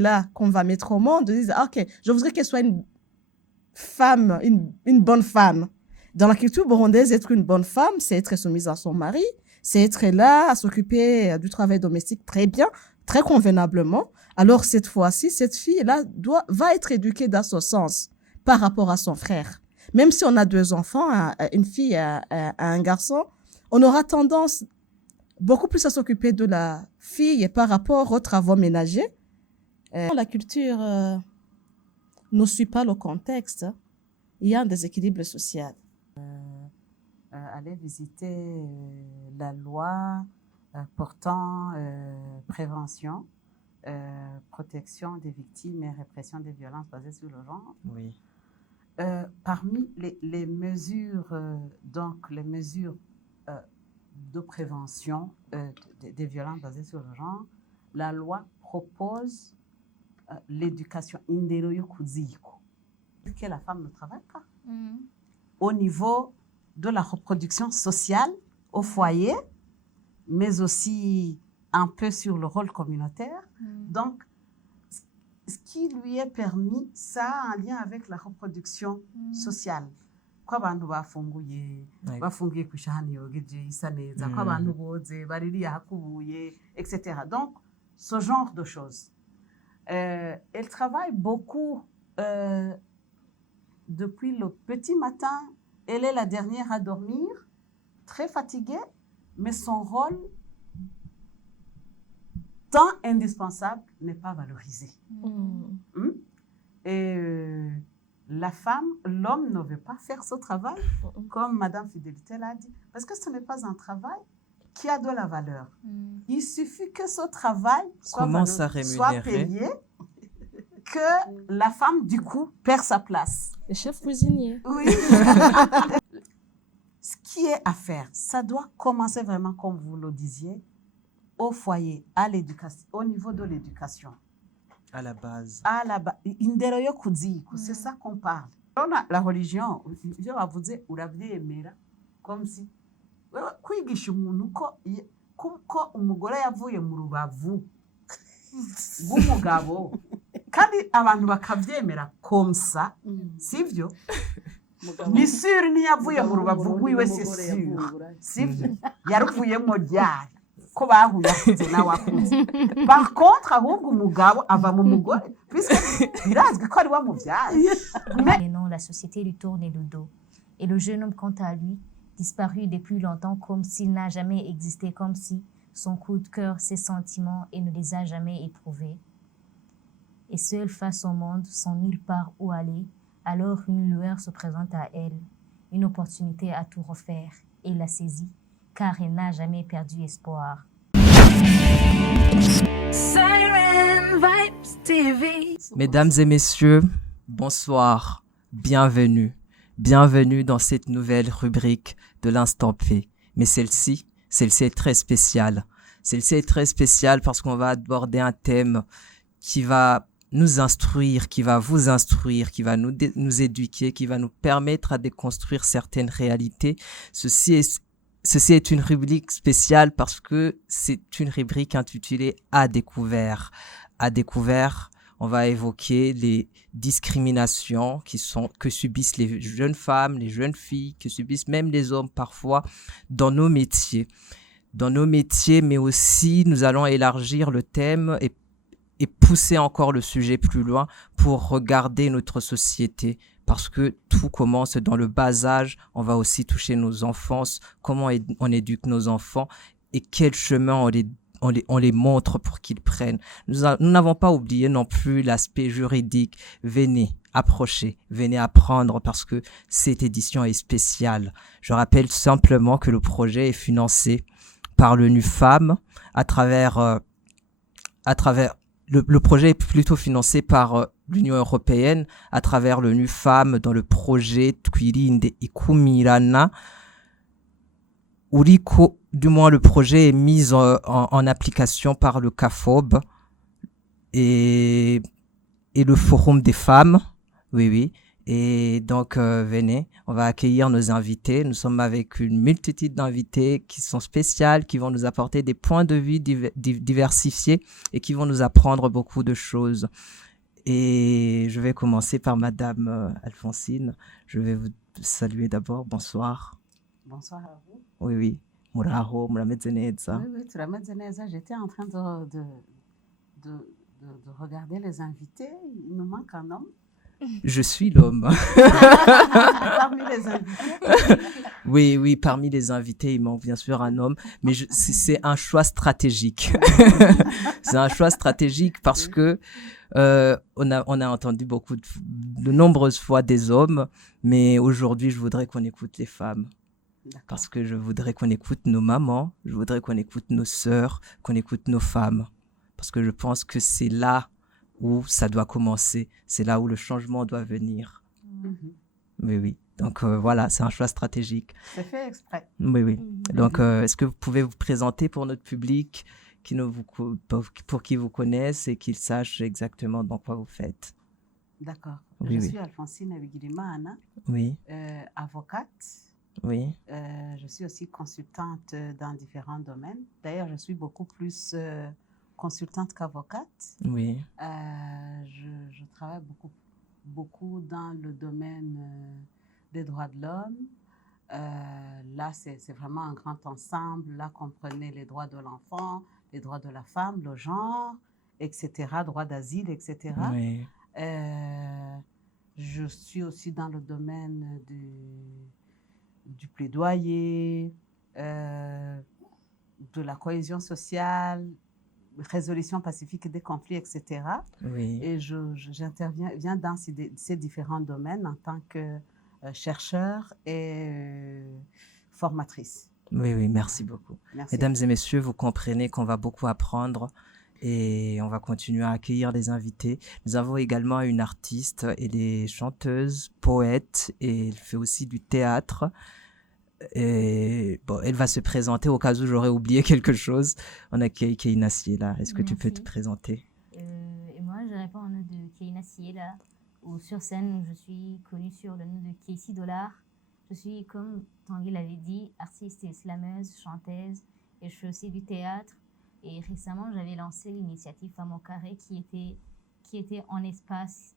là qu'on va mettre au monde, disent, ah, ok, je voudrais qu'elle soit une femme, une bonne femme. Dans la culture burundaise, être une bonne femme, c'est être soumise à son mari, c'est être là à s'occuper du travail domestique très bien, très convenablement. Alors cette fois-ci, cette fille-là va être éduquée dans ce sens par rapport à son frère. Même si on a 2 enfants, une fille et un garçon, on aura tendance beaucoup plus à s'occuper de la fille par rapport aux travaux ménagers. La culture ne suit pas le contexte. Il y a un déséquilibre social. Aller visiter la loi portant prévention, protection des victimes et répression des violences basées sur le genre. Oui. Parmi les mesures, les mesures de prévention des violences basées sur le genre, la loi propose l'éducation indero yo kuziko, que la femme ne travaille pas. Au niveau de la reproduction sociale au foyer, mais aussi un peu sur le rôle communautaire. Donc, ce qui lui est permis, ça a un lien avec la reproduction sociale. Ko abantu bafunguye kushani yogeje isa neza, ko abantu boze baririye hakubuye, etc. Donc, ce genre de choses. Elle travaille beaucoup depuis le petit matin. Elle est la dernière à dormir, très fatiguée, mais son rôle, tant indispensable, n'est pas valorisé. Et la femme, l'homme ne veut pas faire ce travail, comme Madame Fidélité l'a dit, parce que ce n'est pas un travail qui a de la valeur. Il suffit que ce travail soit payé, que la femme, du coup, perd sa place. Le chef cuisinier. Oui. Ce qui est à faire, ça doit commencer vraiment, comme vous le disiez, au foyer, à l'éducation, au niveau de l'éducation. À la base. Indero yo kuziko, c'est ça qu'on parle. La religion, je vais vous dire, comme si, kwigisha umuntu ko umugore yavuye mu rubavu rw'umugabo kandi abantu bakabyemera komsa, sivyo? Ni sûr ntiyavuye mu rubavu rwiwe, c'est sûr, sivyo? Yaruvuyemo ryari ko bahuye akuze nawe akuze. Par contre, ahubwo umugabo ava mu mugore puisque birazwi ko ari wa mubyaye. Mais non, la société lui tourne le dos. Et le jeune homme, quant à lui, disparu depuis longtemps, comme s'il n'a jamais existé, comme si son coup de cœur, ses sentiments, et ne les a jamais éprouvés. Et seule face au monde, sans nulle part où aller, alors une lueur se présente à elle, une opportunité à tout refaire, et la saisit, car elle n'a jamais perdu espoir. Siren Vibes TV. Mesdames et messieurs, bonsoir, bienvenue. Bienvenue dans cette nouvelle rubrique de l'Instant P. Mais celle-ci est très spéciale. Celle-ci est très spéciale parce qu'on va aborder un thème qui va nous instruire, qui va vous instruire, qui va nous éduquer, qui va nous permettre à déconstruire certaines réalités. Ceci est une rubrique spéciale parce que c'est une rubrique intitulée « À découvert ». À découvert, on va évoquer les discriminations que subissent les jeunes femmes, les jeunes filles, que subissent même les hommes parfois dans nos métiers. Dans nos métiers, mais aussi nous allons élargir le thème et pousser encore le sujet plus loin pour regarder notre société. Parce que tout commence dans le bas âge, on va aussi toucher nos enfants, comment on éduque nos enfants et quel chemin on les montre pour qu'ils prennent. Nous n'avons pas oublié non plus l'aspect juridique. Venez, approchez, venez apprendre parce que cette édition est spéciale. Je rappelle simplement que le projet est financé par l'ONU Femmes à travers le projet est plutôt financé par l'Union européenne à travers l'ONU Femmes dans le projet Twirinde Ikumirana. Uriko, du moins le projet est mis en application par le CAFOB et le Forum des femmes, oui, Et donc, venez, on va accueillir nos invités. Nous sommes avec une multitude d'invités qui sont spéciales, qui vont nous apporter des points de vue diversifiés et qui vont nous apprendre beaucoup de choses. Et je vais commencer par Madame Alphonsine. Je vais vous saluer d'abord. Bonsoir. Bonsoir à vous. Oui. Muraho, murameze neza. Oui, turameze neza. J'étais en train de regarder les invités. Il me manque un homme. Je suis l'homme. Parmi les invités. Oui, parmi les invités, il manque bien sûr un homme, mais c'est un choix stratégique. C'est un choix stratégique parce que on a entendu de nombreuses fois des hommes, mais aujourd'hui, je voudrais qu'on écoute les femmes. Parce que je voudrais qu'on écoute nos mamans, je voudrais qu'on écoute nos sœurs, qu'on écoute nos femmes. Parce que je pense que c'est là où ça doit commencer, c'est là où le changement doit venir. Oui. Donc voilà, c'est un choix stratégique. C'est fait exprès. Oui. Donc est-ce que vous pouvez vous présenter pour notre public pour qu'ils vous connaissent et qu'ils sachent exactement dans quoi vous faites? D'accord. Oui. Je suis Alphonsine Bigirimana, Oui. avocate. Oui. Je suis aussi consultante dans différents domaines. D'ailleurs, je suis beaucoup plus consultante qu'avocate. Oui. Je travaille beaucoup dans le domaine des droits de l'homme. Là, c'est vraiment un grand ensemble. Là, comprenez les droits de l'enfant, les droits de la femme, le genre, etc., droit d'asile, etc. Oui. Je suis aussi dans le domaine du plaidoyer, de la cohésion sociale, résolution pacifique des conflits, etc. Oui. Et j'interviens dans ces différents domaines en tant que chercheur et formatrice. Oui, merci beaucoup. Merci. Mesdames et messieurs, vous comprenez qu'on va beaucoup apprendre et on va continuer à accueillir des invités. Nous avons également une artiste, elle est chanteuse, poète et elle fait aussi du théâtre. Et bon, elle va se présenter au cas où j'aurais oublié quelque chose. On accueille Keina Siela. Est-ce que tu peux te présenter? Et moi, je réponds au nom de Keina Siela, ou sur scène, je suis connue sur le nom de Casey Dollar. Je suis, comme Tanguy l'avait dit, artiste et slameuse, chanteuse, et je fais aussi du théâtre. Et récemment, j'avais lancé l'initiative Femmes au Carré qui était un espace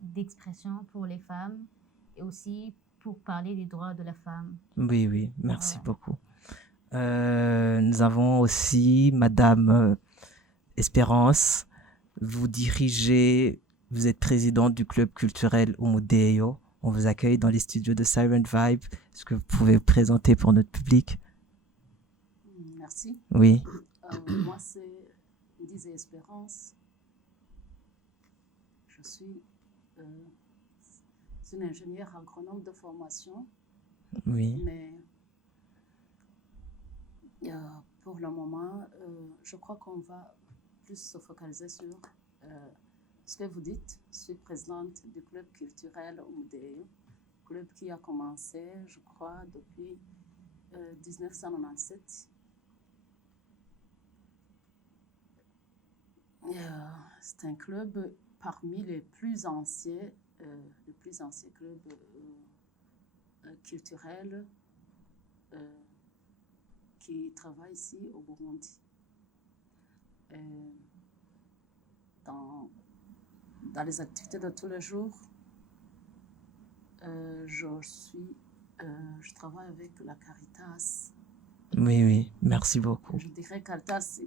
d'expression pour les femmes et aussi pour parler des droits de la femme. Oui, merci beaucoup. Nous avons aussi Madame Espérance. Vous êtes présidente du club culturel Umudeyo. On vous accueille dans les studios de Siren Vibe. Est-ce que vous pouvez vous présenter pour notre public? Merci. Oui. Moi, c'est Dize Espérance. Je suis une ingénieure agronome de formation. Oui. Mais pour le moment, je crois qu'on va plus se focaliser sur ce que vous dites. Je suis présidente du club culturel Umudeyo, club qui a commencé, je crois, depuis 1997. C'est un club parmi les plus anciens clubs culturels qui travaillent ici au Burundi. Dans les activités de tous les jours, je travaille avec la Caritas. Oui, merci beaucoup. Je dirais Caritas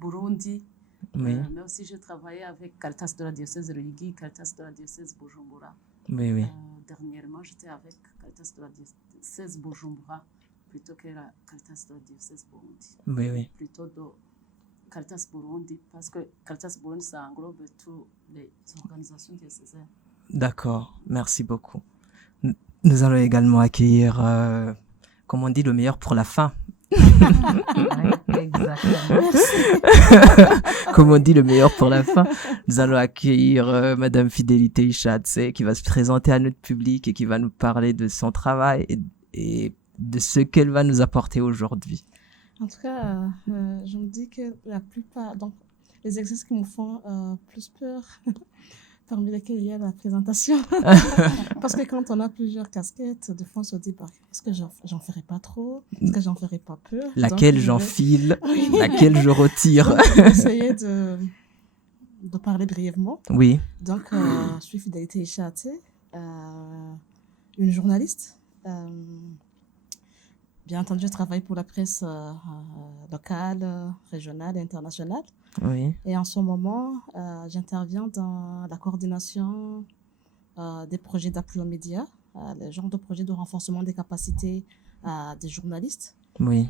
Burundi. Oui. Mais aussi, j'ai travaillé avec Caritas de la diocèse de Ruyigi, Caritas de la diocèse Bujumbura. Oui. Dernièrement, j'étais avec Caritas de la diocèse Bujumbura plutôt que la Caritas de la diocèse Burundi. Oui. Plutôt de Caritas Burundi, parce que Caritas Burundi, ça englobe toutes les organisations diocésaines. D'accord, merci beaucoup. Nous allons également accueillir, comme on dit, le meilleur pour la fin. Exactement. Comme on dit, le meilleur pour la fin. Nous allons accueillir Madame Fidélité Ishadze qui va se présenter à notre public et qui va nous parler de son travail et de ce qu'elle va nous apporter aujourd'hui. En tout cas, je me dis que la plupart, donc les exercices qui me font plus peur, parmi lesquels il y a la présentation. Parce que quand on a plusieurs casquettes, des fois on se dit, bah, est-ce que j'en ferai pas trop? Est-ce que j'en ferai pas peu? Laquelle Donc, j'enfile, Oui. laquelle je retire. Donc, je vais essayer de parler brièvement. Oui, Donc, je suis Fidélité Ishaate, une journaliste. Bien entendu, je travaille pour la presse locale, régionale et internationale. oui, Et en ce moment, j'interviens dans la coordination des projets d'appui aux médias, le genre de projets de renforcement des capacités des journalistes. oui,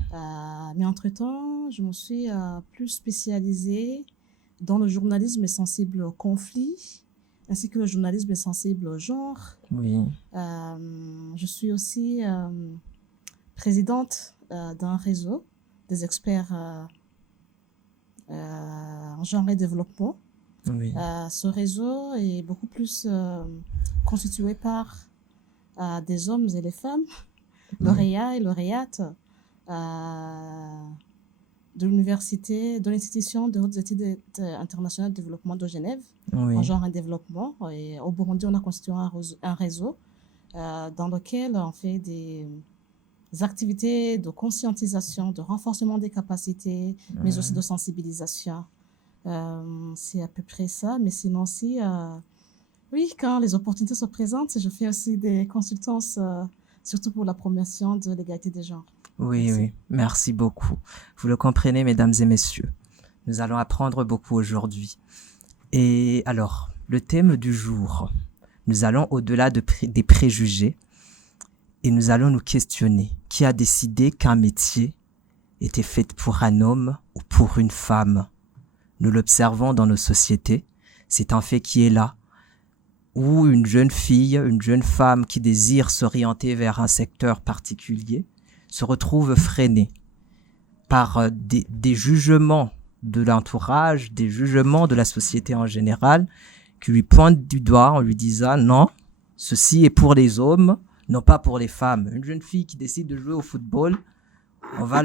Mais entre-temps, je me suis plus spécialisée dans le journalisme sensible au conflit, ainsi que le journalisme sensible au genre. oui, Je suis aussi présidente d'un réseau des experts en genre et développement. oui, Ce réseau est beaucoup plus constitué par des hommes et des femmes, lauréats et lauréates de l'université, de l'institution de hautes études internationales de développement de Genève, oui, en genre et développement. Et au Burundi, on a constitué un réseau dans lequel on fait des activités de conscientisation, de renforcement des capacités, mais aussi de sensibilisation. C'est à peu près ça. Mais sinon aussi, oui, quand les opportunités se présentent, je fais aussi des consultances, surtout pour la promotion de l'égalité des genres. oui, Merci. oui. Merci beaucoup. Vous le comprenez, mesdames et messieurs. Nous allons apprendre beaucoup aujourd'hui. Et alors, le thème du jour, nous allons au-delà des préjugés et nous allons nous questionner. Qui a décidé qu'un métier était fait pour un homme ou pour une femme? Nous l'observons dans nos sociétés. C'est un fait qui est là, où une jeune fille, une jeune femme qui désire s'orienter vers un secteur particulier se retrouve freinée par des jugements de l'entourage, des jugements de la société en général, qui lui pointent du doigt en lui disant non, ceci est pour les hommes, non pas pour les femmes. Une jeune fille qui décide de jouer au football, on va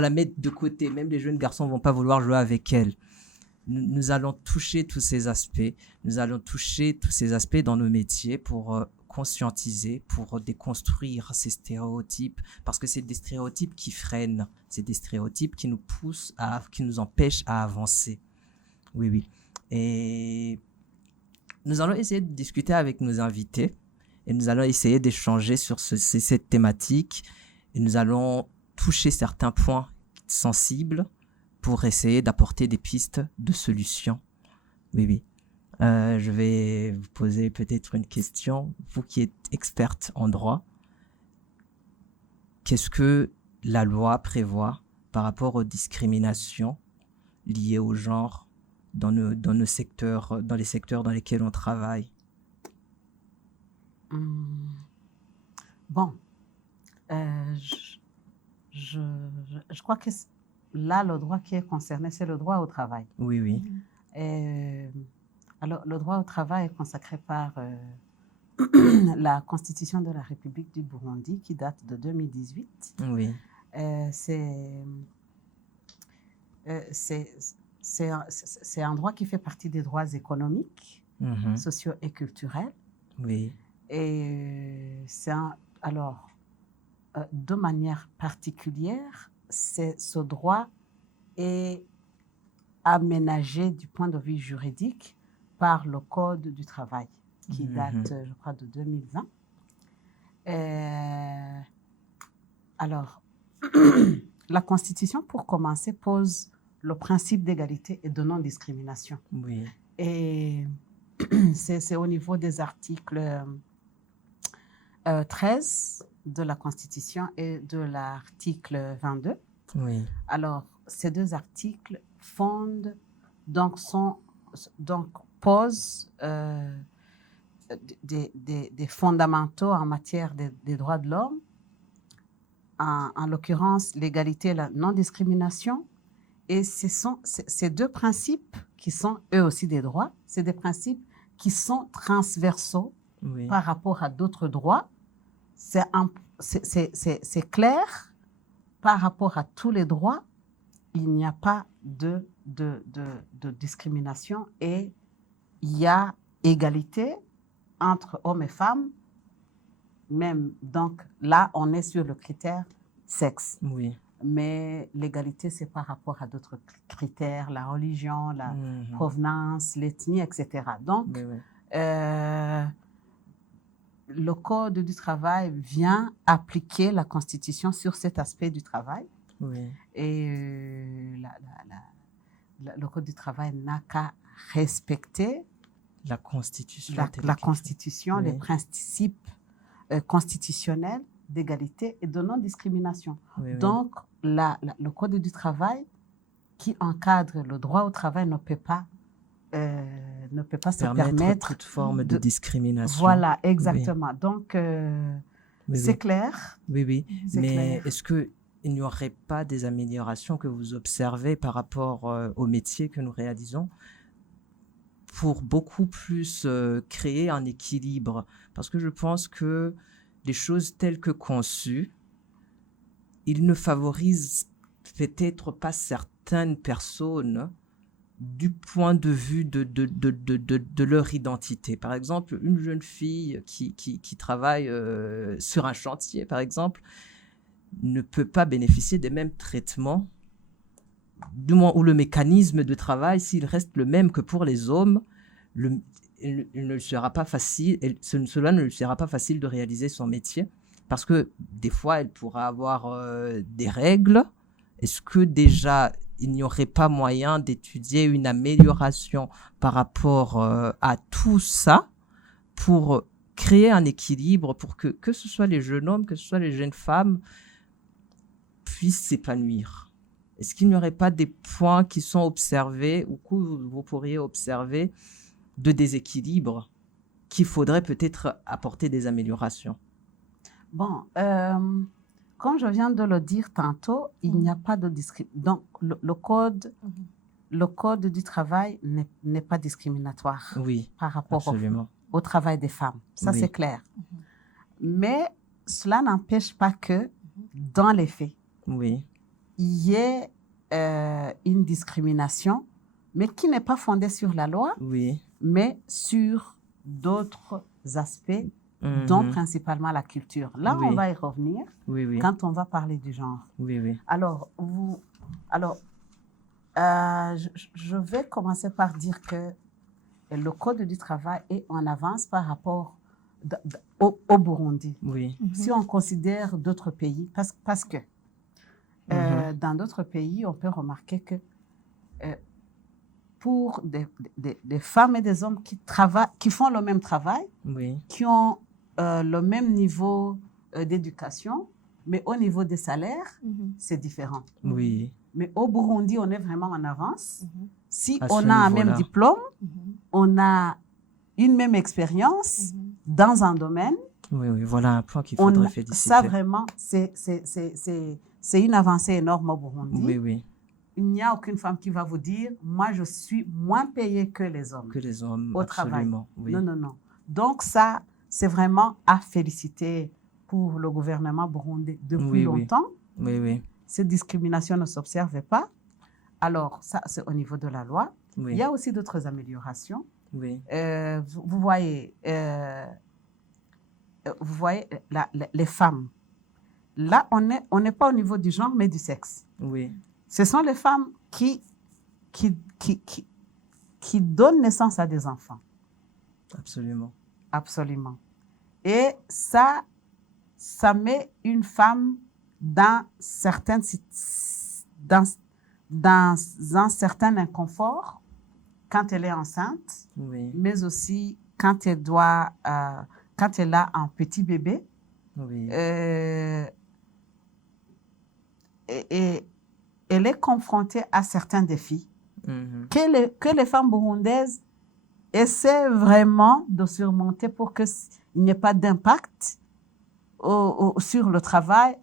la mettre de côté. Même les jeunes garçons vont pas vouloir jouer avec elle. Nous allons toucher tous ces aspects. Nous allons toucher tous ces aspects dans nos métiers pour conscientiser, pour déconstruire ces stéréotypes, parce que c'est des stéréotypes qui freinent, c'est des stéréotypes qui nous poussent qui nous empêchent à avancer. Oui, oui. Et nous allons essayer de discuter avec nos invités et nous allons essayer d'échanger sur cette thématique et nous allons toucher certains points sensibles pour essayer d'apporter des pistes de solutions. Oui, oui. Je vais vous poser peut-être une question. Vous qui êtes experte en droit, qu'est-ce que la loi prévoit par rapport aux discriminations liées au genre dans nos secteurs, dans les secteurs dans lesquels on travaille? Bon, je crois que là, le droit qui est concerné, c'est le droit au travail. Oui, oui. Alors, le droit au travail est consacré par la Constitution de la République du Burundi qui date de 2018. Oui. C'est un droit qui fait partie des droits économiques, Mhm. sociaux et culturels. Oui. Et alors, de manière particulière, ce droit est aménagé du point de vue juridique par le Code du travail, qui date, je crois, de 2020. Alors, la Constitution, pour commencer, pose le principe d'égalité et de non-discrimination. Oui. Et c'est au niveau des articles 13 de la Constitution et de l'article 22. Oui. Alors, ces deux articles posent des fondamentaux en matière des droits de l'homme, en l'occurrence l'égalité et la non-discrimination. Et ces deux principes qui sont eux aussi des droits, c'est des principes qui sont transversaux Oui. par rapport à d'autres droits. C'est clair, par rapport à tous les droits, il n'y a pas de discrimination et il y a égalité entre hommes et femmes, même. Donc là, on est sur le critère sexe. Oui. Mais l'égalité, c'est par rapport à d'autres critères, la religion, la Mhm. provenance, l'ethnie, etc. Donc, Oui, oui. le Code du travail vient appliquer la Constitution sur cet aspect du travail. Oui. Et le Code du travail n'a qu'à respecter La Constitution. la telle qu'elle- Constitution, Oui. les principes constitutionnels d'égalité et de non-discrimination. Oui, oui. Donc, le Code du travail qui encadre le droit au travail ne peut pas se permettre permettre toute forme de de- discrimination. Voilà, exactement. Donc, Oui, c'est oui. clair. Oui, oui. C'est Mais clair. est-ce qu'il n'y aurait pas des améliorations que vous observez par rapport au métier que nous réalisons pour beaucoup plus créer un équilibre? Parce que je pense que les choses telles que conçues, ils ne favorisent peut-être pas certaines personnes du point de vue de leur identité. Par exemple, une jeune fille qui travaille sur un chantier, par exemple, ne peut pas bénéficier des mêmes traitements, du moins où le mécanisme de travail, s'il reste le même que pour les hommes, il ne sera pas facile, cela ne lui sera pas facile de réaliser son métier, parce que des fois, elle pourra avoir des règles. Est-ce que déjà, il n'y aurait pas moyen d'étudier une amélioration par rapport à tout ça pour créer un équilibre pour que ce soit les jeunes hommes, que ce soit les jeunes femmes puissent s'épanouir? Est-ce qu'il n'y aurait pas des points qui sont observés ou que vous pourriez observer de déséquilibre qu'il faudrait peut-être apporter des améliorations? Bon, comme je viens de le dire tantôt, il n'y a pas de discrimination. Donc, le code du travail n'est pas discriminatoire Oui, par rapport absolument. au travail des femmes. Ça, Oui. c'est clair. Mais cela n'empêche pas que, dans les faits, Oui, il y ait une discrimination, mais qui n'est pas fondée sur la loi, oui. mais sur d'autres aspects, dont principalement la culture. Là, Oui. on va y revenir Oui, oui. quand on va parler du genre. Oui, oui. Alors, je vais commencer par dire que le Code du travail est en avance par rapport au Burundi. Oui. Si on considère d'autres pays, parce que dans d'autres pays, on peut remarquer que pour des femmes et des hommes qui font le même travail, Oui. qui ont le même niveau d'éducation, mais au niveau des salaires, c'est différent. Oui. Mais au Burundi, on est vraiment en avance. Si À on ce a un niveau-là. même diplôme, on a une même expérience dans un domaine, Oui, oui. Voilà un point qu'il faudrait féliciter. ça vraiment, c'est une avancée énorme au Burundi. Oui, oui. Il n'y a aucune femme qui va vous dire, moi, je suis moins payée que les hommes Que les hommes, au travail. absolument. Oui. Non, non, non. Donc ça, c'est vraiment à féliciter pour le gouvernement burundais depuis Oui, oui. longtemps. Oui, oui. Cette discrimination ne s'observait pas. Alors, ça, c'est au niveau de la loi. Oui. Il y a aussi d'autres améliorations. Oui. Vous voyez les femmes. Là, on n'est pas au niveau du genre, mais du sexe. Oui. Ce sont les femmes qui donnent naissance à des enfants. Absolument. Absolument. Et ça met une femme dans un certain inconfort quand elle est enceinte, Oui. mais aussi quand elle a un petit bébé. Oui. Et elle est confrontée à certains défis Mhm. que les femmes burundaises essaient vraiment de surmonter pour qu'il n'y ait pas d'impact sur le travail.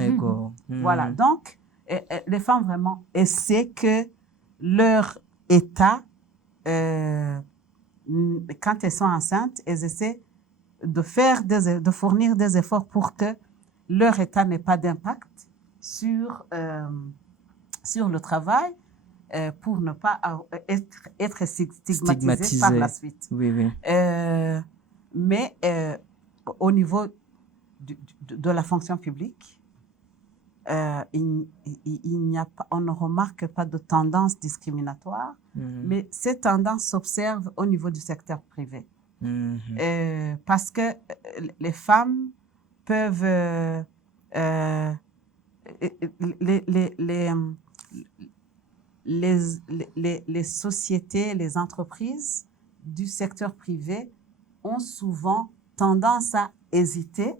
Ego. Voilà, Mhm. donc les femmes vraiment essaient que leur état, quand elles sont enceintes, elles essaient de fournir des efforts pour que leur état n'ait pas d'impact sur le travail. pour ne pas être stigmatisé Stigmatisé. par la suite. Oui, oui. Mais au niveau de la fonction publique, on ne remarque pas de tendance discriminatoire, mais ces tendances s'observent au niveau du secteur privé. Parce que les femmes peuvent... les sociétés, les entreprises du secteur privé ont souvent tendance à hésiter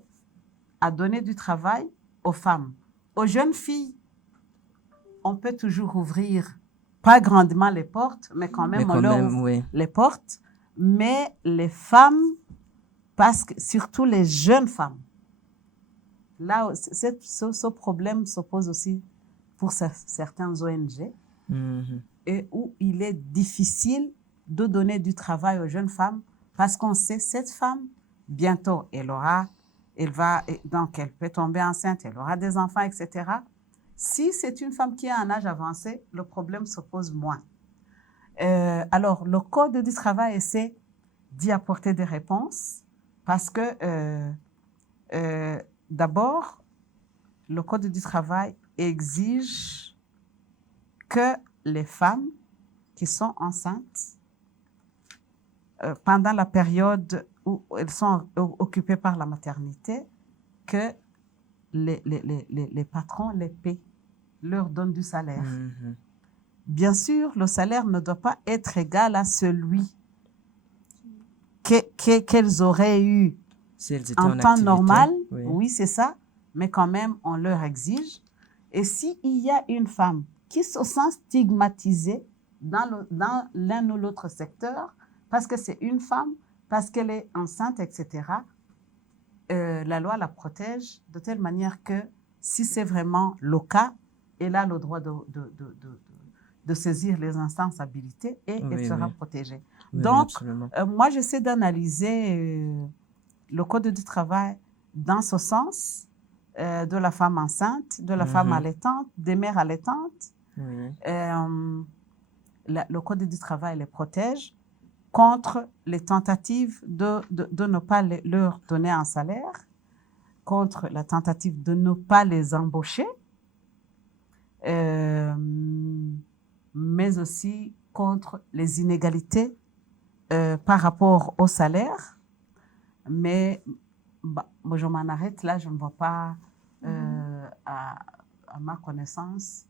à donner du travail aux femmes. Aux jeunes filles, on peut toujours ouvrir, pas grandement les portes, mais quand même, on leur ouvre oui. les portes. Mais les femmes, parce que surtout les jeunes femmes, là, ce problème se pose aussi pour certaines ONG, et où il est difficile de donner du travail aux jeunes femmes parce qu'on sait cette femme, bientôt, donc elle peut tomber enceinte, elle aura des enfants, etc. Si c'est une femme qui a un âge avancé, le problème se pose moins. Alors, le Code du travail essaie d'y apporter des réponses parce que, d'abord, le Code du travail exige que les femmes qui sont enceintes, pendant la période où elles sont occupées par la maternité, que les patrons les paient, leur donnent du salaire. Bien sûr, le salaire ne doit pas être égal à celui qu'elles auraient eu si elles étaient en temps activité, normal. oui. Oui, c'est ça. Mais quand même, on leur exige. Et s'il y a une femme qui se sent stigmatisée dans l'un ou l'autre secteur, parce que c'est une femme, parce qu'elle est enceinte, etc., la loi la protège de telle manière que si c'est vraiment le cas, elle a le droit de saisir les instances habilitées et elle sera protégée. Oui, donc, moi, j'essaie d'analyser le Code du travail dans ce sens, de la femme enceinte, de la femme allaitante, des mères allaitantes. Le Code du travail les protège contre les tentatives de ne pas leur donner un salaire, contre la tentative de ne pas les embaucher, mais aussi contre les inégalités par rapport au salaire. Mais moi, je m'en arrête là, je ne vois pas, à ma connaissance,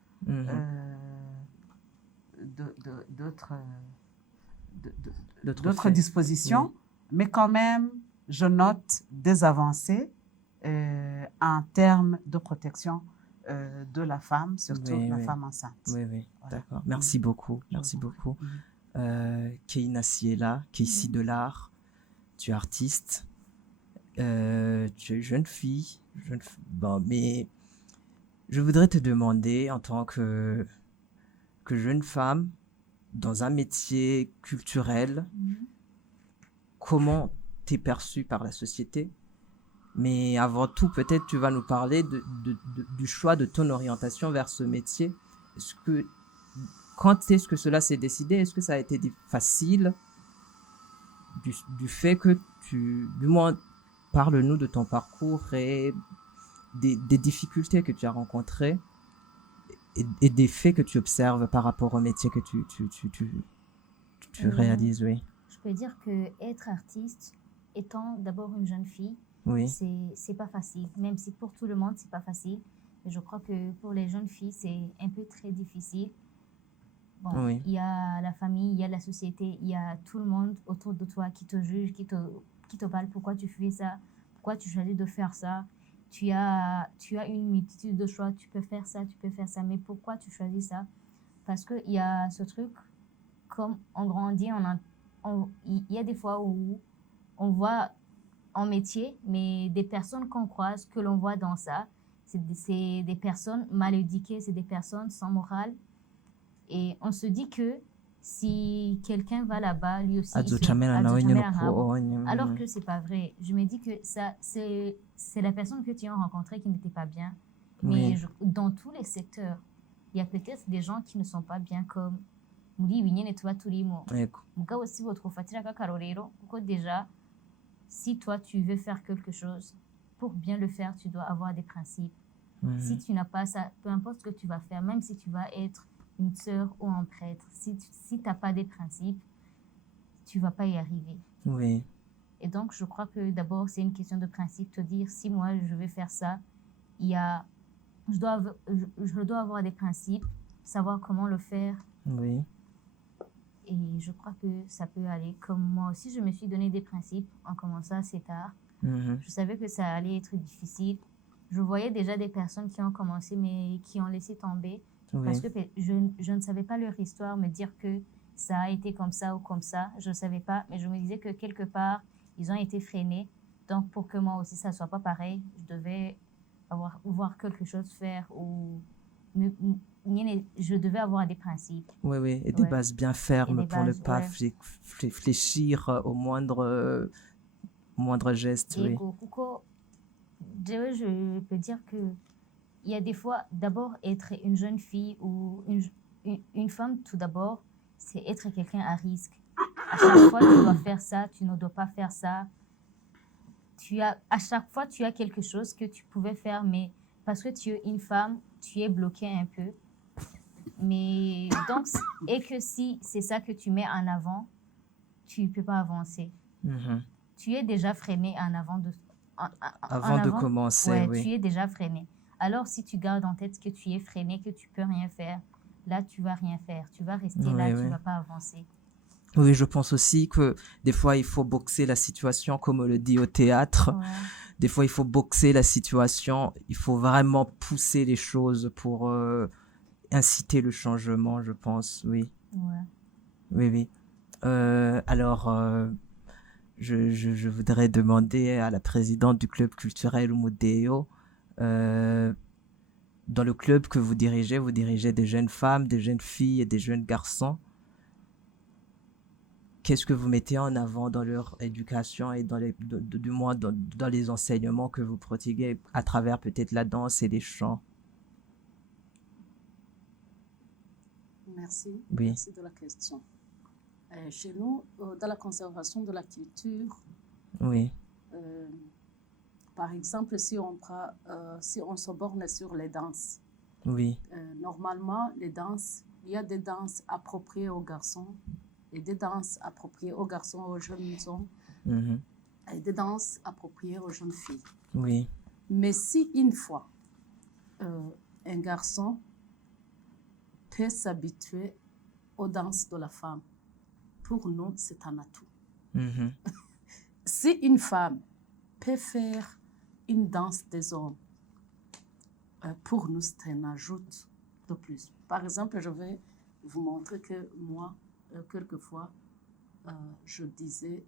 d'autres dispositions, mais quand même, je note des avancées en termes de protection de la femme, surtout la femme enceinte. Oui, oui, Voilà. d'accord. Merci beaucoup, merci beaucoup. Keïna Siela, Keïsi de l'art, tu es artiste, tu es jeune fille, bon, mais je voudrais te demander, en tant que jeune femme, dans un métier culturel, comment tu es perçue par la société? Mais avant tout, peut-être tu vas nous parler du choix de ton orientation vers ce métier. Quand est-ce que cela s'est décidé? Est-ce que ça a été facile du fait que du moins, parle-nous de ton parcours et des difficultés que tu as rencontrées et des faits que tu observes par rapport au métier que tu réalises, oui. Je peux dire que être artiste, étant d'abord une jeune fille, Oui. c'est pas facile. Même si pour tout le monde, c'est pas facile. Mais je crois que pour les jeunes filles, c'est un peu très difficile. Bon, Oui. il y a la famille, il y a la société, il y a tout le monde autour de toi qui te juge, qui te parle pourquoi tu fais ça, pourquoi tu choisis de faire ça. Tu as une multitude de choix, tu peux faire ça, mais pourquoi tu choisis ça? Parce qu'il y a ce truc, comme on grandit, il y a des fois où on voit en métier, mais des personnes qu'on croise, que l'on voit dans ça, c'est des personnes mal éduquées, c'est des personnes sans morale. Et on se dit que si quelqu'un va là-bas, lui aussi, alors que c'est pas vrai. Je me dis que ça, c'est la personne que tu as rencontrée qui n'était pas bien. Mais dans tous les secteurs, il y a peut-être des gens qui ne sont pas bien comme muri ibi nyene tuba turimo Yego. mugabo si bo twofatira k'akarorero kuko déjà si toi tu veux faire quelque chose pour bien le faire tu dois avoir des principes. Si tu n'as pas ça, peu importe ce que tu vas faire, même si tu vas être une sœur ou un prêtre, si tu n'as pas des principes, tu vas pas y arriver. Oui. Et donc, je crois que d'abord, c'est une question de principe, te dire, si moi, je vais faire ça, je dois avoir des principes, savoir comment le faire. Oui. Et je crois que ça peut aller. Comme moi aussi, je me suis donné des principes en commençant assez tard. Je savais que ça allait être difficile. Je voyais déjà des personnes qui ont commencé, mais qui ont laissé tomber. Oui. Parce que je ne savais pas leur histoire, me dire que ça a été comme ça ou comme ça. Je ne savais pas, mais je me disais que quelque part, ils ont été freinés. Donc, pour que moi aussi, ça ne soit pas pareil, je devais voir quelque chose faire ou je devais avoir des principes. Oui, oui, et des Ouais. bases bien fermes Et des pour ne bases, pas ouais. fléchir au moindre geste. Et Oui. kuko, je peux dire que il y a des fois, d'abord, être une jeune fille ou une femme, tout d'abord, c'est être quelqu'un à risque. À chaque fois, tu dois faire ça, tu ne dois pas faire ça. À chaque fois, tu as quelque chose que tu pouvais faire, mais parce que tu es une femme, tu es bloqué un peu. Mais donc, et que si c'est ça que tu mets en avant, tu ne peux pas avancer. Mhm. Tu es déjà freiné en avant Avant de commencer, ouais, oui. tu es déjà freiné. Alors, si tu gardes en tête que tu es freiné, que tu peux rien faire, là, tu vas rien faire. Tu vas rester Oui, là, oui. tu vas pas avancer. Oui, je pense aussi que des fois, il faut boxer la situation, comme on le dit au théâtre. Ouais. Des fois, il faut boxer la situation. Il faut vraiment pousser les choses pour inciter le changement, je pense. Oui, Ouais. oui, oui. Alors, je voudrais demander à la présidente du club culturel Umudeo, dans le club que vous dirigez des jeunes femmes, des jeunes filles et des jeunes garçons. Qu'est-ce que vous mettez en avant dans leur éducation et du moins dans les enseignements que vous prodiguez à travers peut-être la danse et les chants? Merci. Oui. Merci de la question. Chez nous, dans la conservation de la culture, Oui, par exemple, si on se borne sur les danses, oui, normalement, les danses, il y a des danses appropriées aux garçons et des danses appropriées aux garçons, aux jeunes hommes, mhm, et des danses appropriées aux jeunes filles. oui, Mais si une fois, un garçon peut s'habituer aux danses de la femme, pour nous, c'est un atout. mhm, Si une femme peut faire une danse des hommes, pour nous, c'est un ajout de plus. Par exemple, je vais vous montrer que moi, quelquefois, je disais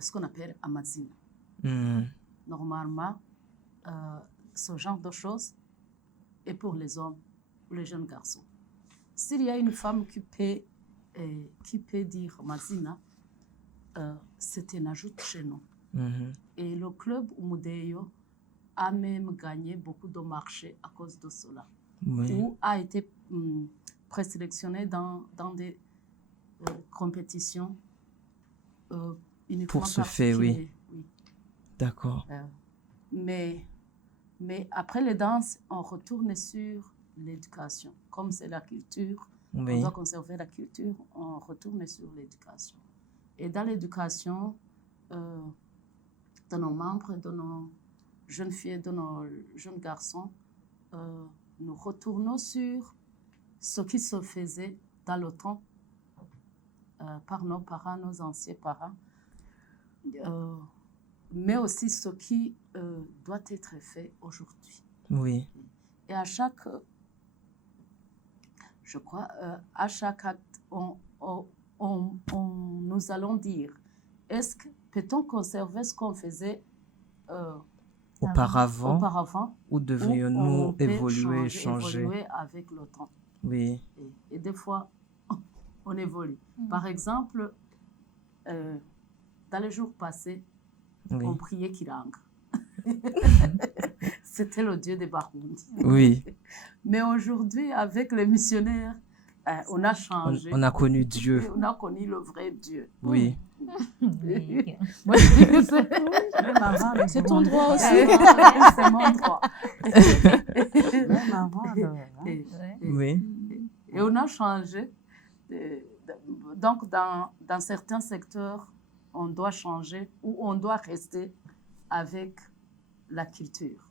ce qu'on appelle amazina. mhm, Normalement, ce genre de choses est pour les hommes, pour les jeunes garçons. S'il y a une femme qui peut dire amazina, c'est un ajout chez nous. mhm. Et le club Umudeo a même gagné beaucoup de marchés à cause de cela. Oui, Ou a été présélectionné dans des compétitions uniquement Pour ce parce fait, qu'il oui. est- oui. D'accord. Mais après les danses, on retourne sur l'éducation. Comme c'est la culture, on Oui, doit conserver la culture, on retourne sur l'éducation. Et dans l'éducation, de nos membres, de nos jeunes filles, de nos jeunes garçons, nous retournons sur ce qui se faisait dans le temps par nos parents, nos anciens parents, mais aussi ce qui doit être fait aujourd'hui. oui, Et à chaque, je crois, à chaque acte, nous allons dire, peut-on conserver ce qu'on faisait auparavant ou ou devrions-nous on peut changer? évoluer avec le temps. Oui, Et des fois, on évolue. Par exemple, dans les jours passés, oui, on priait Kiranga. c'était le Dieu des Barundi. Oui. Mais aujourd'hui, avec les missionnaires, on a changé. On a connu Dieu. On a connu le vrai Dieu. Oui. Oui. Moi, je dis que c'est Même avant, les C'est ton Burundais. droit aussi. c'est mon droit. Même avant, Et- Ouais. Oui. Et on a changé. Donc, dans certains secteurs, on doit changer ou on doit rester avec la culture.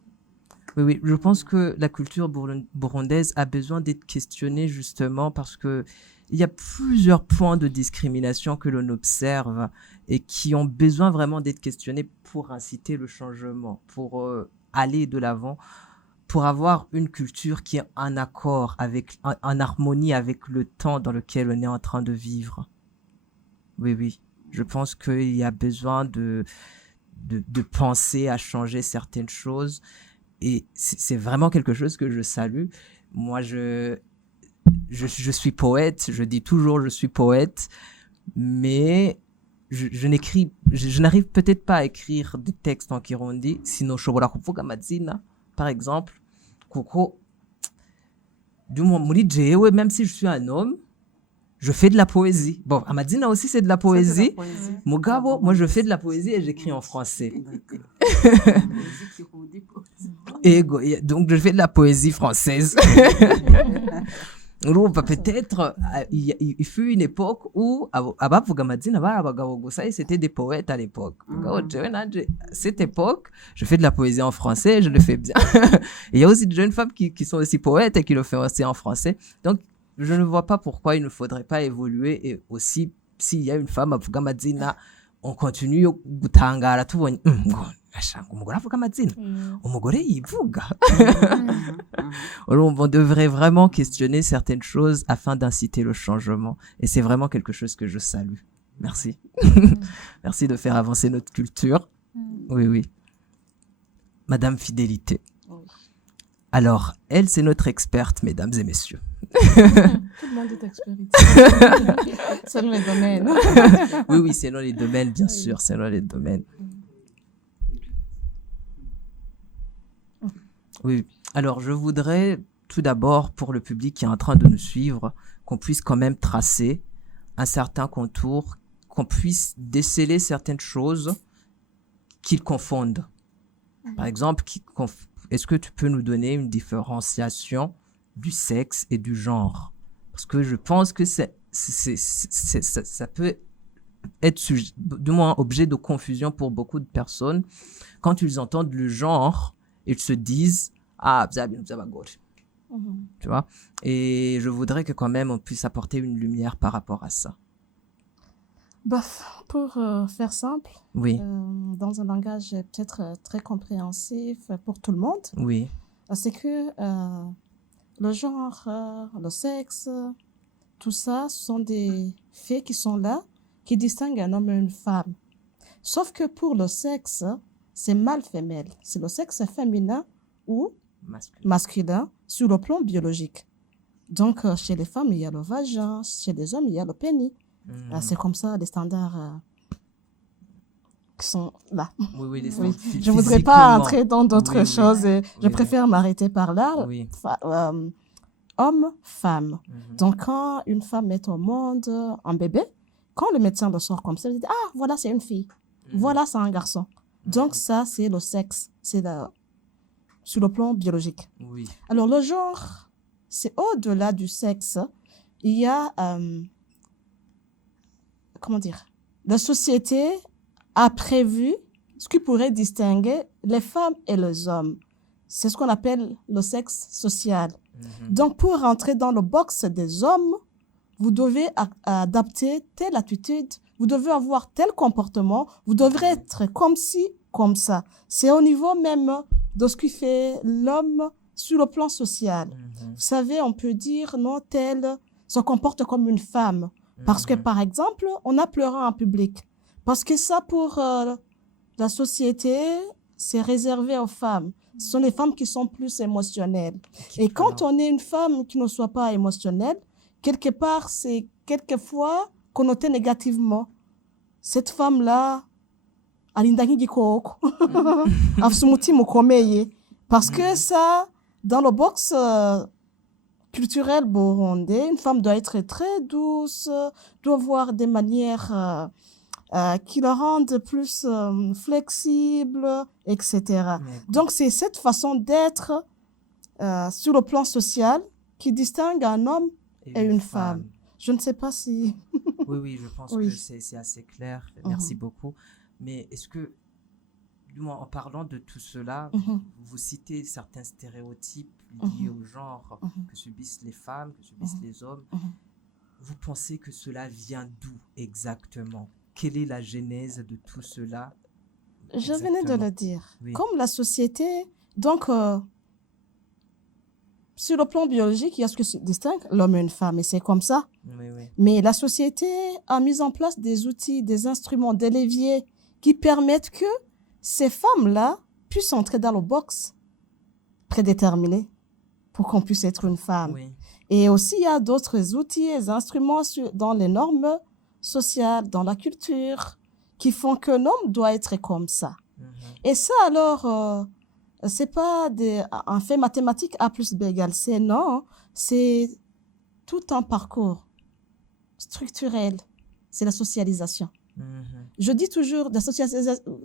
Oui, oui. Je pense que la culture burundaise a besoin d'être questionnée justement parce que il y a plusieurs points de discrimination que l'on observe et qui ont besoin vraiment d'être questionnés pour inciter le changement, pour aller de l'avant, pour avoir une culture qui est en accord avec, en harmonie avec le temps dans lequel on est en train de vivre. Oui, oui. Je pense qu'il y a besoin de penser à changer certaines choses. Et c'est vraiment quelque chose que je salue. Moi, je suis poète. Je dis toujours je suis poète. Mais je n'arrive peut-être pas à écrire des textes en Kirundi. Sinon, shobora kuvuga amazina, par exemple. Kuko, du moins, muri jewe, même si je suis un homme, je fais de la poésie. Bon, amazina aussi, c'est de la poésie. Mugabo, moi, je fais de la poésie et j'écris en français. Donc, je fais de la poésie française. Urumva, peut-être, il fut une époque où abavuga amazina bari abagabo gusa et c'était des poètes à l'époque. Mugabo, jewe nanje, cette époque, je fais de la poésie en français et je le fais bien. Et il y a aussi de jeunes femmes qui sont aussi poètes et qui le font aussi en français. Donc, je ne vois pas pourquoi il ne faudrait pas évoluer. Et aussi, s'il y a une femme avuga amazina, on continue gutangara tubonye ashanga umugore avuga amazina, umugore yivuga. On devrait vraiment questionner certaines choses afin d'inciter le changement. Et c'est vraiment quelque chose que je salue. Merci. Merci de faire avancer notre culture. Oui, oui. Madame Fidélité. Alors, elle, c'est notre experte, mesdames et messieurs. Tout le monde est expert ici. Selon les domaines. Oui, oui, selon les domaines, bien sûr, selon les domaines. Oui, alors je voudrais tout d'abord, pour le public qui est en train de nous suivre, qu'on puisse quand même tracer un certain contour, qu'on puisse déceler certaines choses qu'ils confondent. Par exemple, est-ce que tu peux nous donner une différenciation du sexe et du genre? Parce que je pense que ça peut être du moins objet de confusion pour beaucoup de personnes. Quand ils entendent le genre, ils se disent « Ah, tu vois? Et je voudrais que quand même on puisse apporter une lumière par rapport à ça. Bah, pour faire simple, Oui, dans un langage peut-être très compréhensif pour tout le monde, oui, c'est que le genre, le sexe, tout ça, ce sont des faits qui sont là, qui distinguent un homme et une femme. Sauf que pour le sexe, c'est mâle-femelle. C'est le sexe féminin ou masculin sur le plan biologique. Donc, chez les femmes, il y a le vagin, chez les hommes, il y a le pénis. C'est comme ça, les standards qui sont là. Oui, oui, les Oui. Je ne voudrais pas entrer dans d'autres Oui, oui. choses. Et je Oui, préfère m'arrêter par là. Oui. Homme, femme. Donc, quand une femme met au monde un bébé, quand le médecin le sort comme ça, il dit « Ah, voilà, c'est une fille. Voilà, c'est un garçon. » Donc, ça, c'est le sexe. C'est sur le plan biologique. Oui. Alors, le genre, c'est au-delà du sexe. Il y a, comment dire, la société a prévu ce qui pourrait distinguer les femmes et les hommes. C'est ce qu'on appelle le sexe social. Donc, pour rentrer dans le box des hommes, vous devez adapter telle attitude, vous devez avoir tel comportement, vous devrez être comme ci, comme ça. C'est au niveau même de ce qui fait l'homme sur le plan social. Vous savez, on peut dire, non, tel se comporte comme une femme. Parce que, par exemple, on a pleuré en public. Parce que ça, pour la société, c'est réservé aux femmes. Ce sont les femmes qui sont plus émotionnelles. Et quand on est une femme qui ne soit pas émotionnelle, quelque part, c'est quelquefois connoté négativement. Cette femme-là, alinda nk'igikoko. Afite umutima ukomeye. Parce que ça, dans le box culturel burundais, une femme doit être très douce, doit avoir des manières qui la rendent plus flexible, etc. Mais Donc, c'est cette façon d'être sur le plan social qui distingue un homme et une femme. Je ne sais pas si... Oui, oui, je pense Oui. que c'est assez clair. Merci beaucoup. Mais est-ce que, du moins, en parlant de tout cela, vous citez certains stéréotypes liés au genre que subissent les femmes, que subissent les hommes. Vous pensez que cela vient d'où exactement? Quelle est la genèse de tout cela? Je venais de Exactement. le dire. Oui. Comme la société, donc, sur le plan biologique, il y a ce qui se distingue, l'homme et une femme, et c'est comme ça. Oui, oui. Mais la société a mis en place des outils, des instruments, des leviers qui permettent que ces femmes-là puissent entrer dans le box prédéterminé pour qu'on puisse être une femme. Oui. Et aussi, il y a d'autres outils et instruments dans les normes sociales, dans la culture, qui font que l'homme doit être comme ça. Et ça, alors, c'est pas un fait mathématique A plus B égale C, non. C'est tout un parcours structurel. C'est la socialisation. Je dis toujours,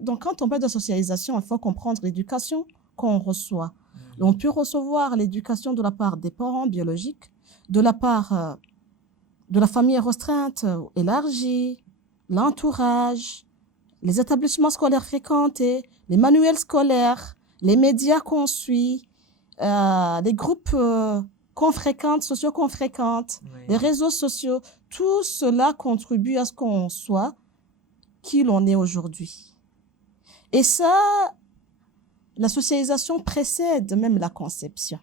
donc quand on parle de socialisation, il faut comprendre l'éducation qu'on reçoit. On peut recevoir l'éducation de la part des parents biologiques, de la part de la famille restreinte élargie, l'entourage, les établissements scolaires fréquentés, les manuels scolaires, les médias qu'on suit, les groupes qu'on fréquente, sociaux qu'on fréquente, les réseaux sociaux. Tout cela contribue à ce qu'on soit qui l'on est aujourd'hui. Et ça, la socialisation précède même la conception.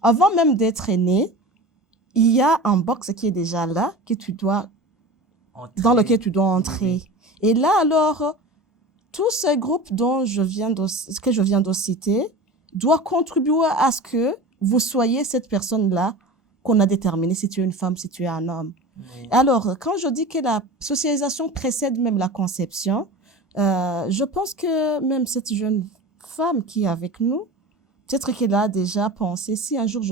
Avant même d'être né, il y a un box qui est déjà là, dans lequel tu dois entrer. Et là, alors, tous ces groupes que je viens de citer doivent contribuer à ce que vous soyez cette personne-là qu'on a déterminée, si tu es une femme, si tu es un homme. Alors, quand je dis que la socialisation précède même la conception, je pense que même cette jeune femme qui est avec nous, peut-être qu'elle a déjà pensé, si un jour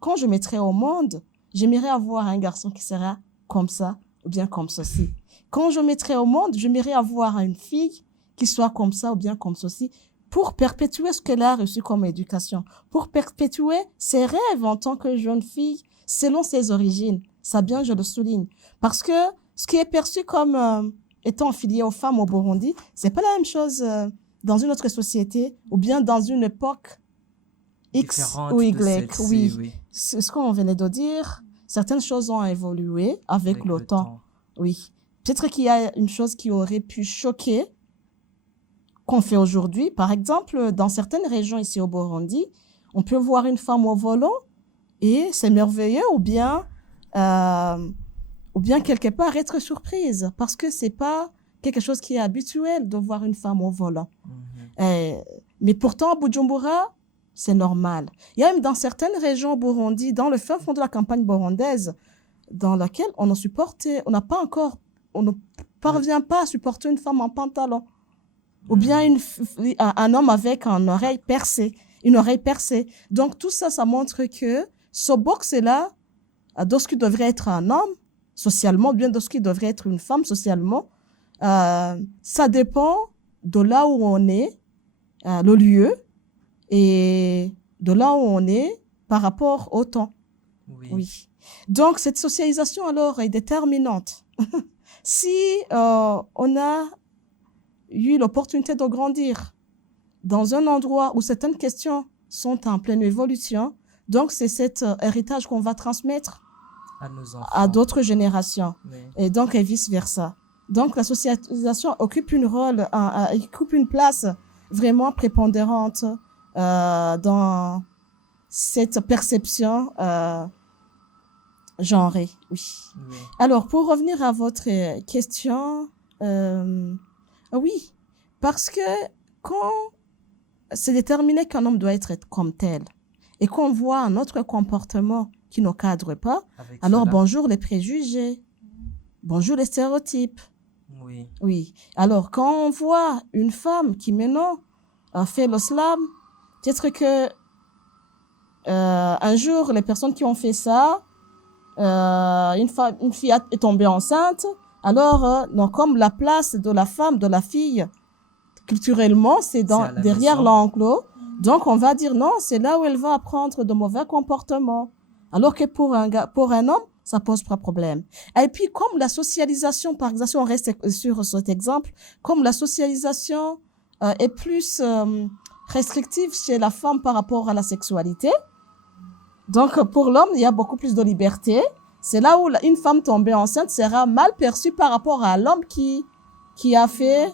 quand je mettrai au monde, j'aimerais avoir un garçon qui sera comme ça ou bien comme ceci. Quand je mettrai au monde, j'aimerais avoir une fille qui soit comme ça ou bien comme ceci pour perpétuer ce qu'elle a reçu comme éducation, pour perpétuer ses rêves en tant que jeune fille selon ses origines. Ça bien, je le souligne. Parce que ce qui est perçu comme étant affilié aux femmes au Burundi, c'est pas la même chose dans une autre société ou bien dans une époque X Différente ou de Y. celle-ci, Oui. C'est ce qu'on venait de dire. Certaines choses ont évolué avec le temps. Oui. Peut-être qu'il y a une chose qui aurait pu choquer qu'on fait aujourd'hui. Par exemple, dans certaines régions ici au Burundi, on peut voir une femme au volant et c'est merveilleux ou bien quelque part être surprise parce que c'est pas quelque chose qui est habituel de voir une femme au volant. Mais pourtant, à Bujumbura, c'est normal. Il y a même dans certaines régions au Burundi, dans le fin fond de la campagne burundaise, dans laquelle on ne parvient pas à supporter une femme en pantalon. Ou bien un homme avec une oreille percée. Donc, tout ça, ça montre que ce box-là, de ce qui devrait être un homme, socialement, ou bien de ce qui devrait être une femme, socialement, ça dépend de là où on est, le lieu, et de là où on est par rapport au temps. Oui. Donc, cette socialisation, alors, est déterminante. Si on a eu l'opportunité de grandir dans un endroit où certaines questions sont en pleine évolution, donc c'est cet héritage qu'on va transmettre à nos enfants, à d'autres générations, oui. et donc et vice-versa. Donc, la socialisation occupe une place vraiment prépondérante dans cette perception genrée. Oui. Alors, pour revenir à votre question, oui, parce que quand c'est déterminé qu'un homme doit être comme tel et qu'on voit un autre comportement qui ne cadre pas, alors bonjour les préjugés, bonjour les stéréotypes. Oui. Alors, quand on voit une femme qui maintenant fait le slam. Peut-être que un jour, les personnes qui ont fait ça, une fille est tombée enceinte. Alors, non, comme la place de la femme, de la fille, culturellement, c'est derrière l'enclos. Donc, on va dire non, c'est là où elle va apprendre de mauvais comportements. Alors que pour un homme, ça pose pas problème. Et puis, comme la socialisation, par exemple, si on reste sur cet exemple, comme la socialisation est plus restrictive chez la femme par rapport à la sexualité, donc pour l'homme, il y a beaucoup plus de liberté. C'est là où une femme tombée enceinte sera mal perçue par rapport à l'homme qui a fait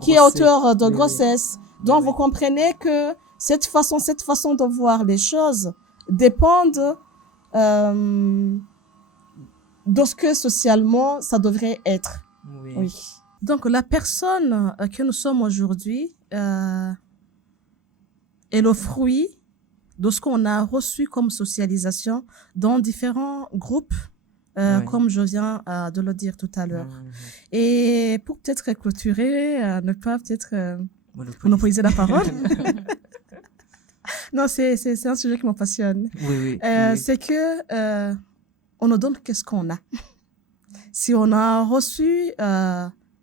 qui est auteur de grossesse. Donc, vous comprenez que cette façon de voir les choses dépendent de ce que socialement ça devrait être. Oui. Donc, la personne que nous sommes aujourd'hui est le fruit de ce qu'on a reçu comme socialisation dans différents groupes, comme je viens de le dire tout à l'heure. Et pour peut-être clôturer, ne pas peut-être monopoliser la parole. Non, c'est un sujet qui me passionne. Oui. C'est que on nous donne qu'est-ce qu'on a. Si on a reçu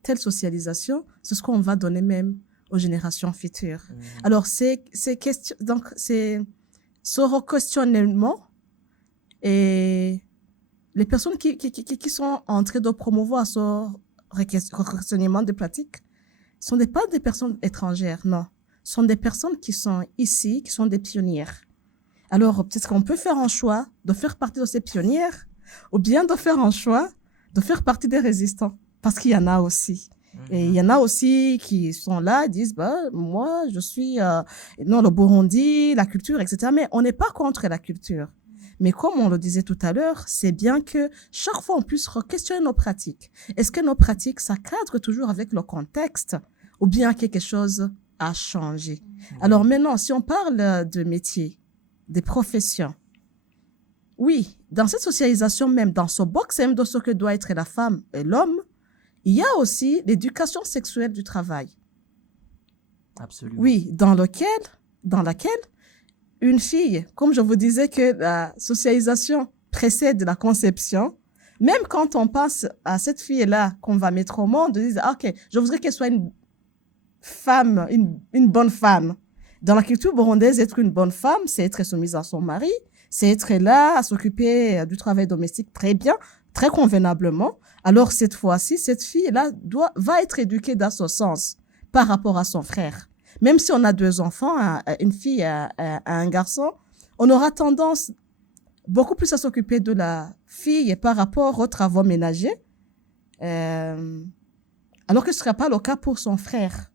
telle socialisation, c'est ce qu'on va donner même aux générations futures. Alors, c'est ce re-questionnement et les personnes qui sont en train de promouvoir ce re-questionnement des pratiques sont pas des personnes étrangères, non. Sont des personnes qui sont ici, qui sont des pionnières. Alors, peut-être qu'on peut faire un choix de faire partie de ces pionnières ou bien de faire un choix de faire partie des résistants. Parce qu'il y en a aussi. Et il y en a aussi qui sont là, disent, moi, je suis, non, le Burundi, la culture, etc. Mais on n'est pas contre la culture. Mais comme on le disait tout à l'heure, c'est bien que chaque fois on puisse re-questionner nos pratiques. Est-ce que nos pratiques, ça cadre toujours avec le contexte ou bien quelque chose a changé? Alors maintenant, si on parle de métiers, des professions, oui, dans cette socialisation même, dans ce box même de ce que doit être la femme et l'homme, il y a aussi l'éducation sexuelle du travail. Absolument. Oui, dans laquelle une fille, comme je vous disais que la socialisation précède la conception, même quand on pense à cette fille-là qu'on va mettre au monde, on dit, OK, je voudrais qu'elle soit une femme, une bonne femme. Dans la culture burundaise, être une bonne femme, c'est être soumise à son mari, c'est être là à s'occuper du travail domestique très bien, très convenablement. Alors, cette fois-ci, cette fille-là va être éduquée dans ce sens par rapport à son frère. Même si on a 2 enfants, une fille et un garçon, on aura tendance beaucoup plus à s'occuper de la fille par rapport aux travaux ménagers, alors que ce ne sera pas le cas pour son frère.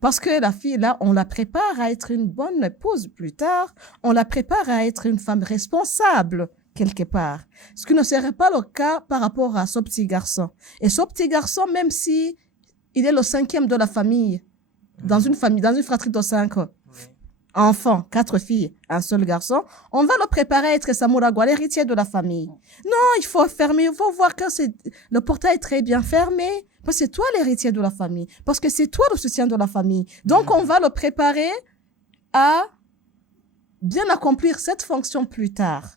Parce que la fille, là, on la prépare à être une bonne épouse plus tard, on la prépare à être une femme responsable quelque part. Ce qui ne serait pas le cas par rapport à ce petit garçon. Et ce petit garçon, même si il est le 5e de la famille, dans une fratrie de 5 enfants, 4 filles, un seul garçon, on va le préparer à être Samuragwa, l'héritier de la famille. Non, il faut fermer, il faut voir que le portail est très bien fermé, parce que c'est toi l'héritier de la famille, parce que c'est toi le soutien de la famille. Donc, on va le préparer à bien accomplir cette fonction plus tard.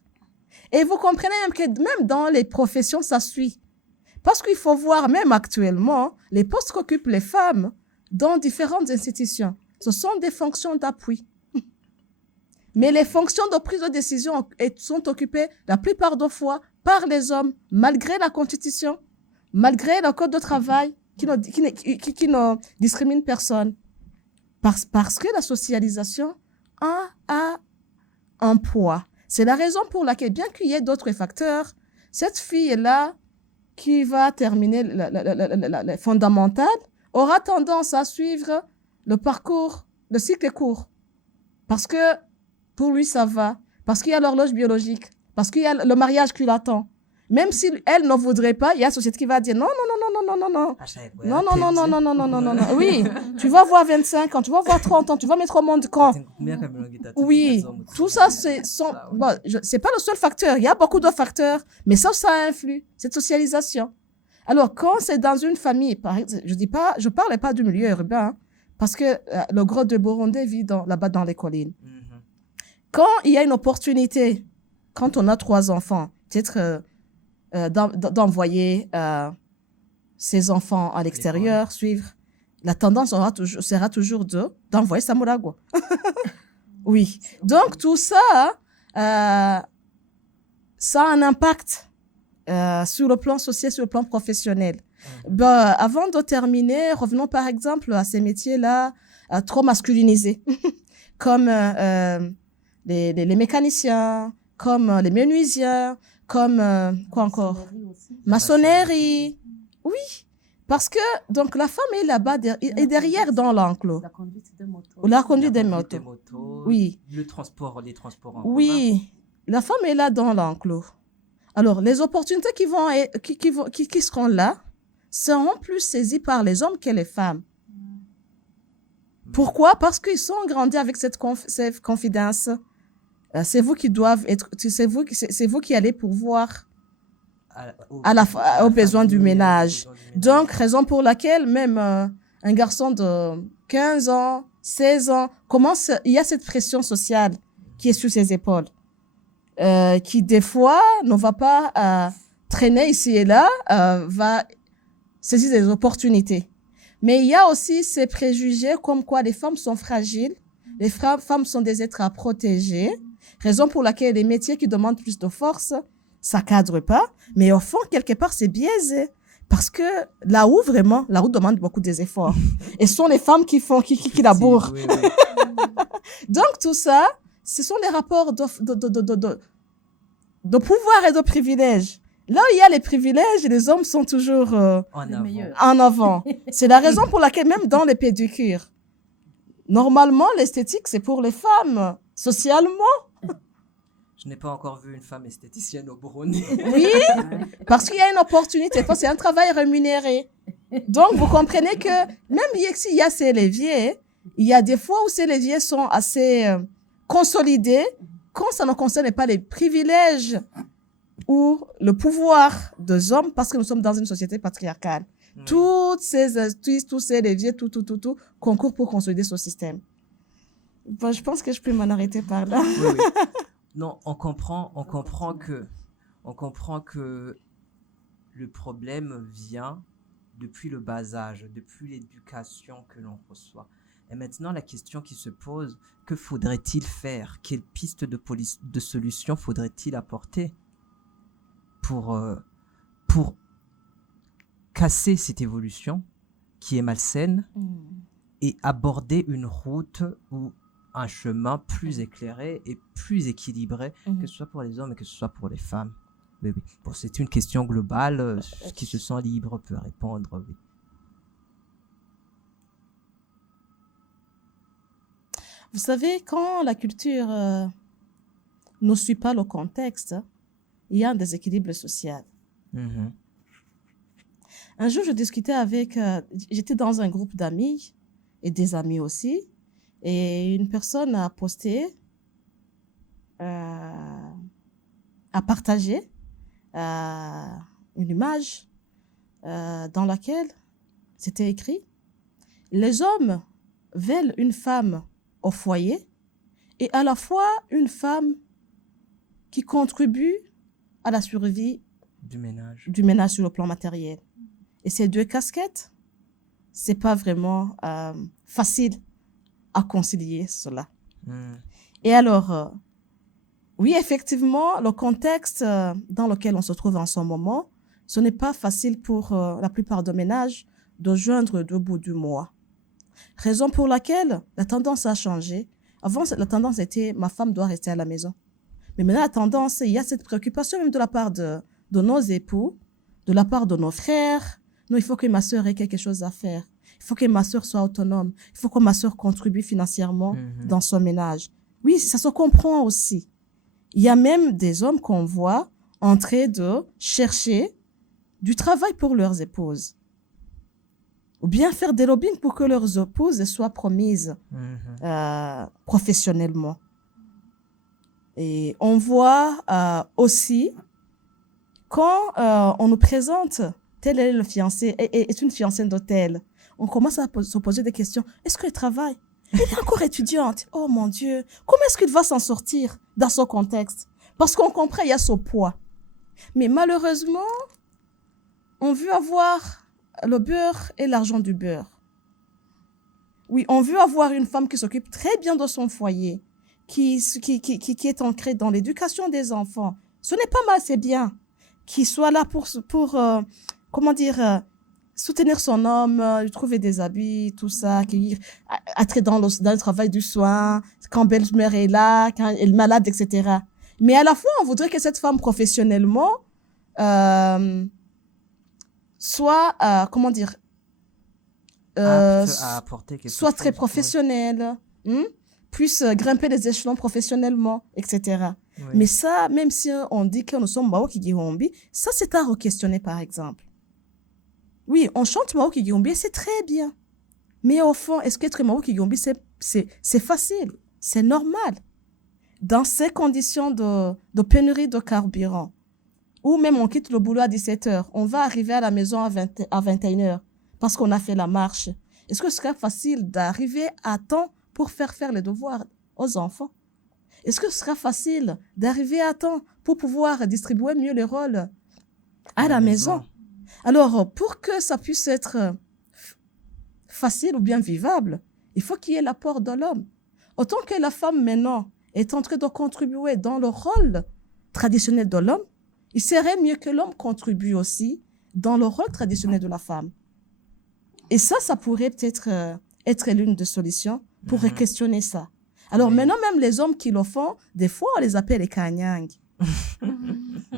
Et vous comprenez même que même dans les professions, ça suit. Parce qu'il faut voir, même actuellement, les postes qu'occupent les femmes dans différentes institutions, ce sont des fonctions d'appui. Mais les fonctions de prise de décision sont occupées la plupart des fois par les hommes, malgré la Constitution, malgré le Code de travail qui ne discrimine personne. Parce que la socialisation a un poids. C'est la raison pour laquelle, bien qu'il y ait d'autres facteurs, cette fille-là, qui va terminer le fondamental, aura tendance à suivre le parcours, le cycle court. Parce que pour lui, ça va. Parce qu'il y a l'horloge biologique. Parce qu'il y a le mariage qui l'attend. Même si elle ne voudrait pas, il y a la société qui va dire non. Non. Oui, tu vas voir 25 ans, tu vas voir 30 ans, tu vas mettre au monde quand? Oui, tout ça, c'est pas le seul facteur. Il y a beaucoup de facteurs, mais ça influe, cette socialisation. Alors, quand c'est dans une famille, par exemple, je parlais pas du milieu urbain, hein, parce que le gros de Burundais vit là-bas dans les collines. Quand il y a une opportunité, quand on a 3 enfants, peut-être d'envoyer ses enfants à l'extérieur, suivre, la tendance sera toujours d'envoyer Samurago. Oui. Donc, tout ça, ça a un impact sur le plan social, sur le plan professionnel. Avant de terminer, revenons par exemple à ces métiers-là trop masculinisés, comme les mécaniciens, comme les menuisiers, comme quoi encore? Maçonnerie. Oui, parce que donc la femme est là-bas et derrière dans l'enclos. La conduite de moto. La conduite des Des motos. motos, Oui. les transports en commun. Oui, la femme est là dans l'enclos. Alors, les opportunités qui seront là seront plus saisies par les hommes que les femmes. Pourquoi? Parce qu'ils sont grandis avec cette confidence. C'est vous qui doivent être, c'est vous qui allez pourvoir aux besoins du ménage. Donc, raison pour laquelle même un garçon de 15 ans, 16 ans, il y a cette pression sociale qui est sur ses épaules, qui des fois ne va pas traîner ici et là, va saisir des opportunités. Mais il y a aussi ces préjugés comme quoi les femmes sont fragiles, les femmes sont des êtres à protéger, raison pour laquelle les métiers qui demandent plus de force, ça cadre pas, mais au fond, quelque part, c'est biaisé. Parce que la roue demande beaucoup des efforts. Et ce sont les femmes qui labourent. Oui, oui. Donc, tout ça, ce sont les rapports de pouvoir et de privilèges. Là où il y a les privilèges, les hommes sont toujours En Le avant. meilleur. en avant. C'est la raison pour laquelle, même dans les pédicures, normalement, l'esthétique, c'est pour les femmes, socialement. Je n'ai pas encore vu une femme esthéticienne au Burundi. Oui, parce qu'il y a une opportunité, parce que c'est un travail rémunéré. Donc, vous comprenez que même s'il y a ces leviers, il y a des fois où ces leviers sont assez consolidés quand ça ne concerne pas les privilèges ou le pouvoir des hommes, parce que nous sommes dans une société patriarcale. Oui. Toutes ces astuces, tous ces leviers, tout, concourent pour consolider ce système. Bon, je pense que je peux m'en arrêter par là. Oui, oui. Non, on comprend que le problème vient depuis le bas âge, depuis l'éducation que l'on reçoit. Et maintenant, la question qui se pose, que faudrait-il faire? Quelle piste de solution faudrait-il apporter pour casser cette évolution qui est malsaine et aborder une route ou un chemin plus éclairé et plus équilibré, que ce soit pour les hommes et que ce soit pour les femmes. Oui, oui. Bon, c'est une question globale. Qui se sent libre peut répondre. Oui. Vous savez, quand la culture ne suit pas le contexte, il y a un déséquilibre social. Mhm. Un jour, je discutais j'étais dans un groupe d'amis et des amis aussi, et une personne a posté, a partagé une image dans laquelle c'était écrit « Les hommes veulent une femme au foyer et à la fois une femme qui contribue à la survie Du ménage. du ménage sur le plan matériel. » Et ces 2 casquettes, c'est pas vraiment facile à concilier cela. Et alors, oui, effectivement, le contexte dans lequel on se trouve en ce moment, ce n'est pas facile pour la plupart des ménages de joindre 2 bouts du mois. Raison pour laquelle la tendance a changé. Avant, la tendance était « ma femme doit rester à la maison ». Mais maintenant, la tendance, il y a cette préoccupation même de la part de nos époux, de la part de nos frères. Non, il faut que ma sœur ait quelque chose à faire. Il faut que ma sœur soit autonome. Il faut que ma sœur contribue financièrement dans son ménage. Oui, ça se comprend aussi. Il y a même des hommes qu'on voit en train de chercher du travail pour leurs épouses. Ou bien faire des lobbying pour que leurs épouses soient promises professionnellement. Et on voit aussi, quand on nous présente tel est le fiancé, est une fiancée d'hôtel. On commence à se poser des questions. Est-ce qu'elle travaille? Elle est encore étudiante. Oh mon Dieu, comment est-ce qu'il va s'en sortir dans ce contexte? Parce qu'on comprend, il y a ce poids. Mais malheureusement, on veut avoir le beurre et l'argent du beurre. Oui, on veut avoir une femme qui s'occupe très bien de son foyer, qui est ancrée dans l'éducation des enfants. Ce n'est pas mal, c'est bien. Qui soit là pour soutenir son homme, lui trouver des habits, tout ça, qui être dans le travail du soin, quand belle-mère est là, quand elle est malade, etc. Mais à la fois, on voudrait que cette femme professionnellement soit, Apte à apporter quelque soit très chose, ouais. professionnelle, puisse grimper les échelons professionnellement, etc. Oui. Mais ça, même si on dit que nous sommes Mao Kigihombi, ça c'est à re-questionner par exemple. Oui, on chante Mao Kigihombi, c'est très bien. Mais au fond, est-ce qu'être Mao Kigihombi, c'est facile, c'est normal? Dans ces conditions de pénurie de carburant, ou même on quitte le boulot à 17h, on va arriver à la maison à 21h parce qu'on a fait la marche. Est-ce que ce serait facile d'arriver à temps pour faire les devoirs aux enfants? Est-ce que ce sera facile d'arriver à temps pour pouvoir distribuer mieux les rôles à la maison? Alors, pour que ça puisse être facile ou bien vivable, il faut qu'il y ait l'apport de l'homme. Autant que la femme maintenant est en train de contribuer dans le rôle traditionnel de l'homme, il serait mieux que l'homme contribue aussi dans le rôle traditionnel de la femme. Et ça pourrait peut-être être l'une des solutions pour questionner ça. Alors maintenant, même les hommes qui le font, des fois, on les appelle les kanyang.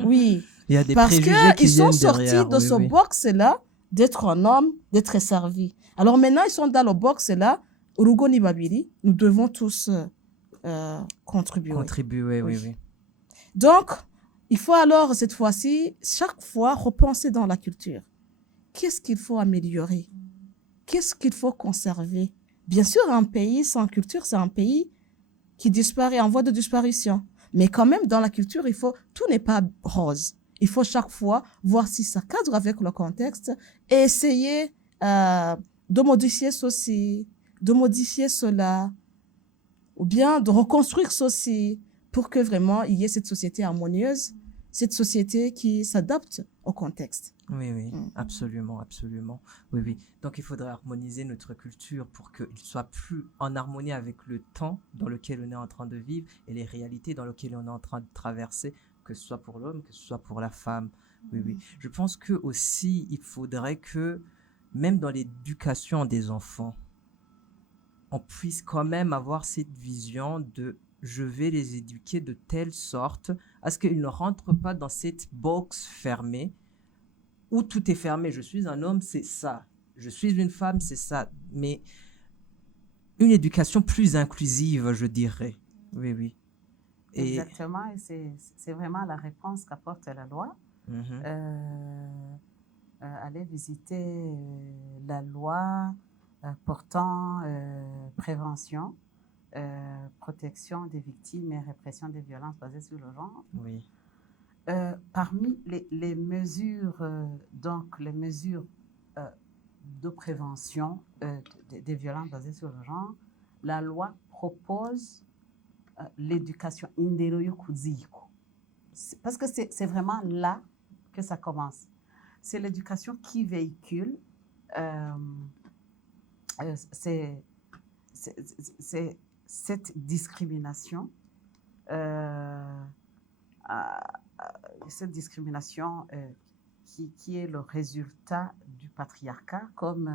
Oui. Il y a des parce préjugés qui qu'ils sont viennent sortis derrière, de oui, ce oui. box-là, d'être un homme, d'être servi. Alors maintenant, ils sont dans le box-là, Urugo ni Babili, nous devons tous contribuer. Contribuer, oui, Oui. oui. Donc, il faut alors, cette fois-ci, chaque fois, repenser dans la culture. Qu'est-ce qu'il faut améliorer? Qu'est-ce qu'il faut conserver? Bien sûr, un pays sans culture, c'est un pays qui disparaît, en voie de disparition. Mais quand même, dans la culture, tout n'est pas rose. Il faut chaque fois voir si ça cadre avec le contexte et essayer de modifier ceci, de modifier cela, ou bien de reconstruire ceci pour que vraiment il y ait cette société harmonieuse, cette société qui s'adapte au contexte. Oui, oui, absolument, absolument. Oui, oui. Donc, il faudrait harmoniser notre culture pour qu'il soit plus en harmonie avec le temps dans lequel on est en train de vivre et les réalités dans lesquelles on est en train de traverser, que ce soit pour l'homme, que ce soit pour la femme. Oui, oui. Je pense que aussi, il faudrait que, même dans l'éducation des enfants, on puisse quand même avoir cette vision de je vais les éduquer de telle sorte à ce qu'ils ne rentrent pas dans cette box fermée où tout est fermé. Je suis un homme, c'est ça. Je suis une femme, c'est ça. Mais une éducation plus inclusive, je dirais. Oui, oui. Et Exactement, et c'est vraiment la réponse qu'apporte la loi. Aller visiter la loi portant prévention, protection des victimes et répression des violences basées sur le genre. oui. Parmi les mesures, les mesures de prévention des violences basées sur le genre, la loi propose l'éducation indero yokuziko. Parce que c'est vraiment là que ça commence. C'est l'éducation qui véhicule cette discrimination, qui est le résultat du patriarcat, comme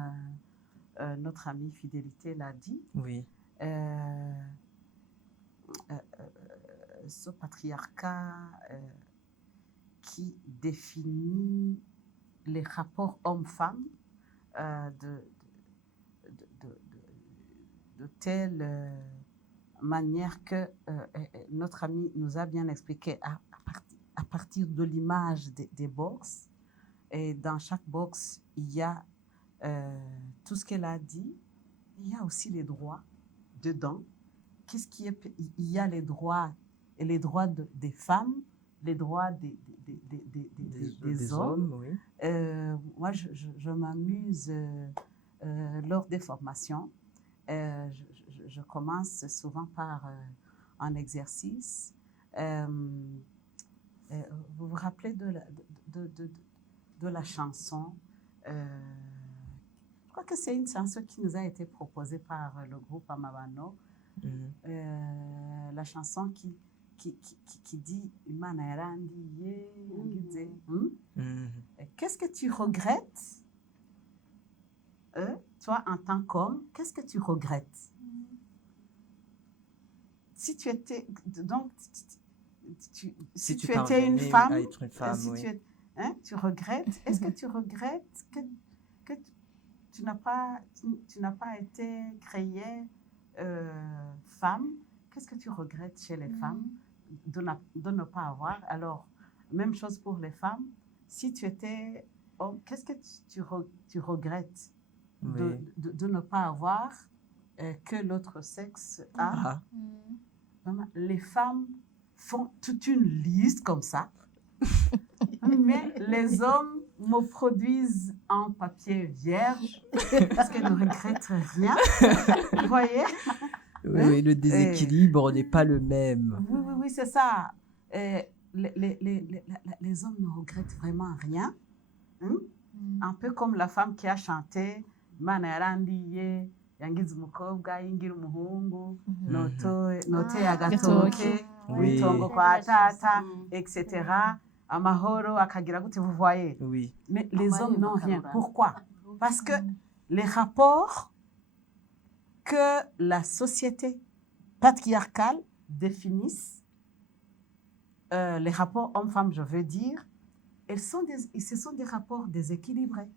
notre amie Fidélité l'a dit. Oui. Ce patriarcat qui définit les rapports hommes-femmes de telle manière que notre ami nous a bien expliqué à partir de l'image des box. Et dans chaque box, il y a tout ce qu'elle a dit. Il y a aussi les droits dedans. Il y a les droits des femmes, les droits des des hommes. oui. Moi, je m'amuse lors des formations. Je commence souvent par un exercice. Vous vous rappelez de la chanson je crois que c'est une chanson qui nous a été proposée par le groupe Amabano. La chanson qui dit qu'est-ce que tu regrettes toi en tant qu'homme, qu'est-ce que tu regrettes si tu étais donc si tu étais une femme, si oui. Tu regrettes, est-ce que tu regrettes que tu n'as pas été créée femme? Qu'est-ce que tu regrettes chez les femmes de ne pas avoir? Alors, même chose pour les femmes. Si tu étais homme, qu'est-ce que tu regrettes de ne pas avoir que l'autre sexe a? Les femmes font toute une liste comme ça. Mais les hommes me produisent en papier vierge parce qu'ils ne regrettent rien. Vous voyez? Oui, le déséquilibre n'est pas le même. Oui, c'est ça. Les hommes ne regrettent vraiment rien. Un peu comme la femme qui a chanté « Mana yarandiye, yangize umukobwa, yingira umuhungu, note agatoke, witongo kwa tata, etc. » Amahoro, akagira gute, vous voyez. Oui. Mais les hommes n'ont rien. Pourquoi? Parce que les rapports que la société patriarcale définissent, les rapports hommes-femmes, je veux dire, ce sont des rapports déséquilibrés.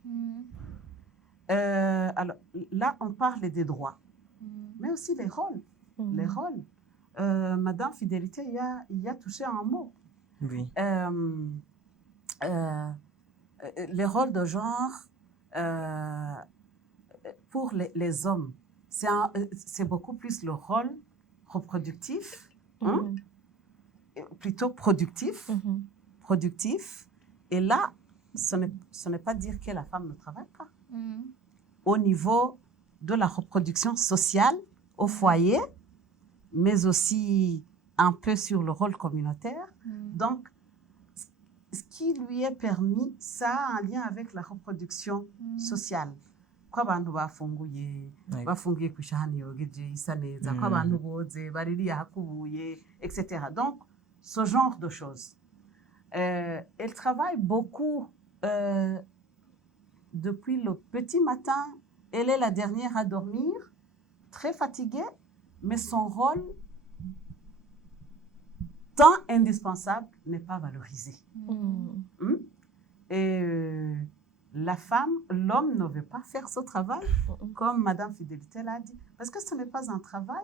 Alors là, on parle des droits, mais aussi les rôles. Les rôles. Madame Fidélité, il y a touché un mot. Oui. Les rôles de genre pour les hommes, c'est beaucoup plus le rôle reproductif, plutôt productif. Et là, ce n'est pas dire que la femme ne travaille pas. Au niveau de la reproduction sociale, au foyer, mais aussi un peu sur le rôle communautaire. Donc, ce qui lui est permis, ça a un lien avec la reproduction sociale. Ko abantu bafunguye kushani yogeje isa neza ko abantu boze baririya hakubuye, etc. Donc ce genre de choses. Elle travaille beaucoup depuis le petit matin. Elle est la dernière à dormir, très fatiguée, mais son rôle tant indispensable n'est pas valorisé. Et la femme, l'homme ne veut pas faire ce travail, comme Madame Fidélité l'a dit, parce que ce n'est pas un travail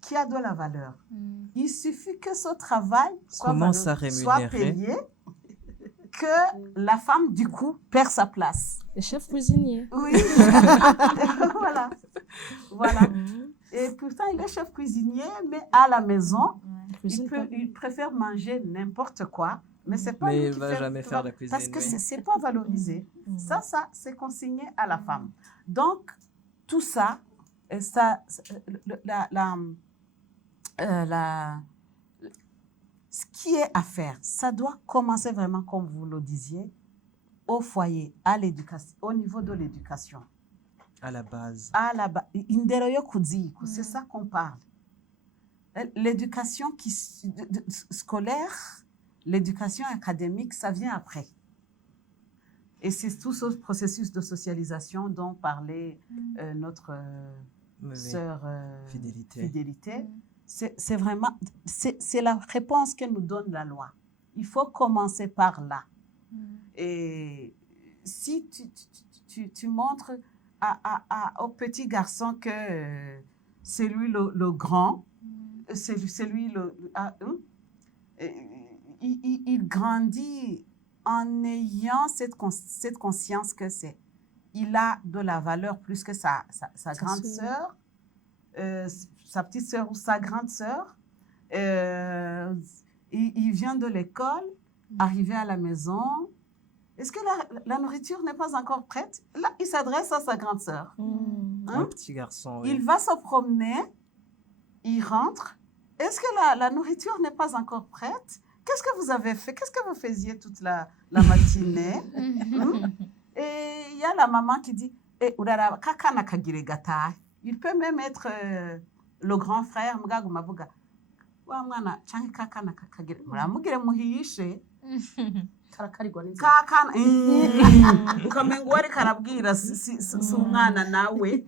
qui a de la valeur. Il suffit que ce travail soit payé, que la femme, du coup, perd sa place. Le chef cuisinier. Oui. Voilà. Et pourtant, il est chef cuisinier, mais à la maison, il préfère manger n'importe quoi, mais c'est pas lui il qui va jamais faire la cuisine. Parce que c'est pas valorisé. Ça, c'est consigné à la femme. Donc, tout ça, ce qui est à faire, ça doit commencer vraiment, comme vous le disiez, au foyer, à l'éducation, au niveau de l'éducation. À la base. C'est ça qu'on parle. L'éducation scolaire, l'éducation académique, ça vient après. Et c'est tout ce processus de socialisation dont parlait notre sœur Fidélité. C'est vraiment, c'est la réponse que nous donne la loi. Il faut commencer par là. Et si tu montres au petit garçon que c'est lui le grand, c'est lui il grandit en ayant cette conscience que il a de la valeur plus que sa grande sœur, sa petite sœur ou sa grande sœur. Il vient de l'école, Arrivé à la maison, est-ce que la nourriture n'est pas encore prête? Là, il s'adresse à sa grande sœur. Un petit garçon, oui. Il va se promener, il rentre. Est-ce que la nourriture n'est pas encore prête? Qu'est-ce que vous avez fait? Qu'est-ce que vous faisiez toute la matinée? Et il y a la maman qui dit, il peut même être le grand frère. karakarirwa n'inzara kakana ukamenga uwari karabwira si umwana nawe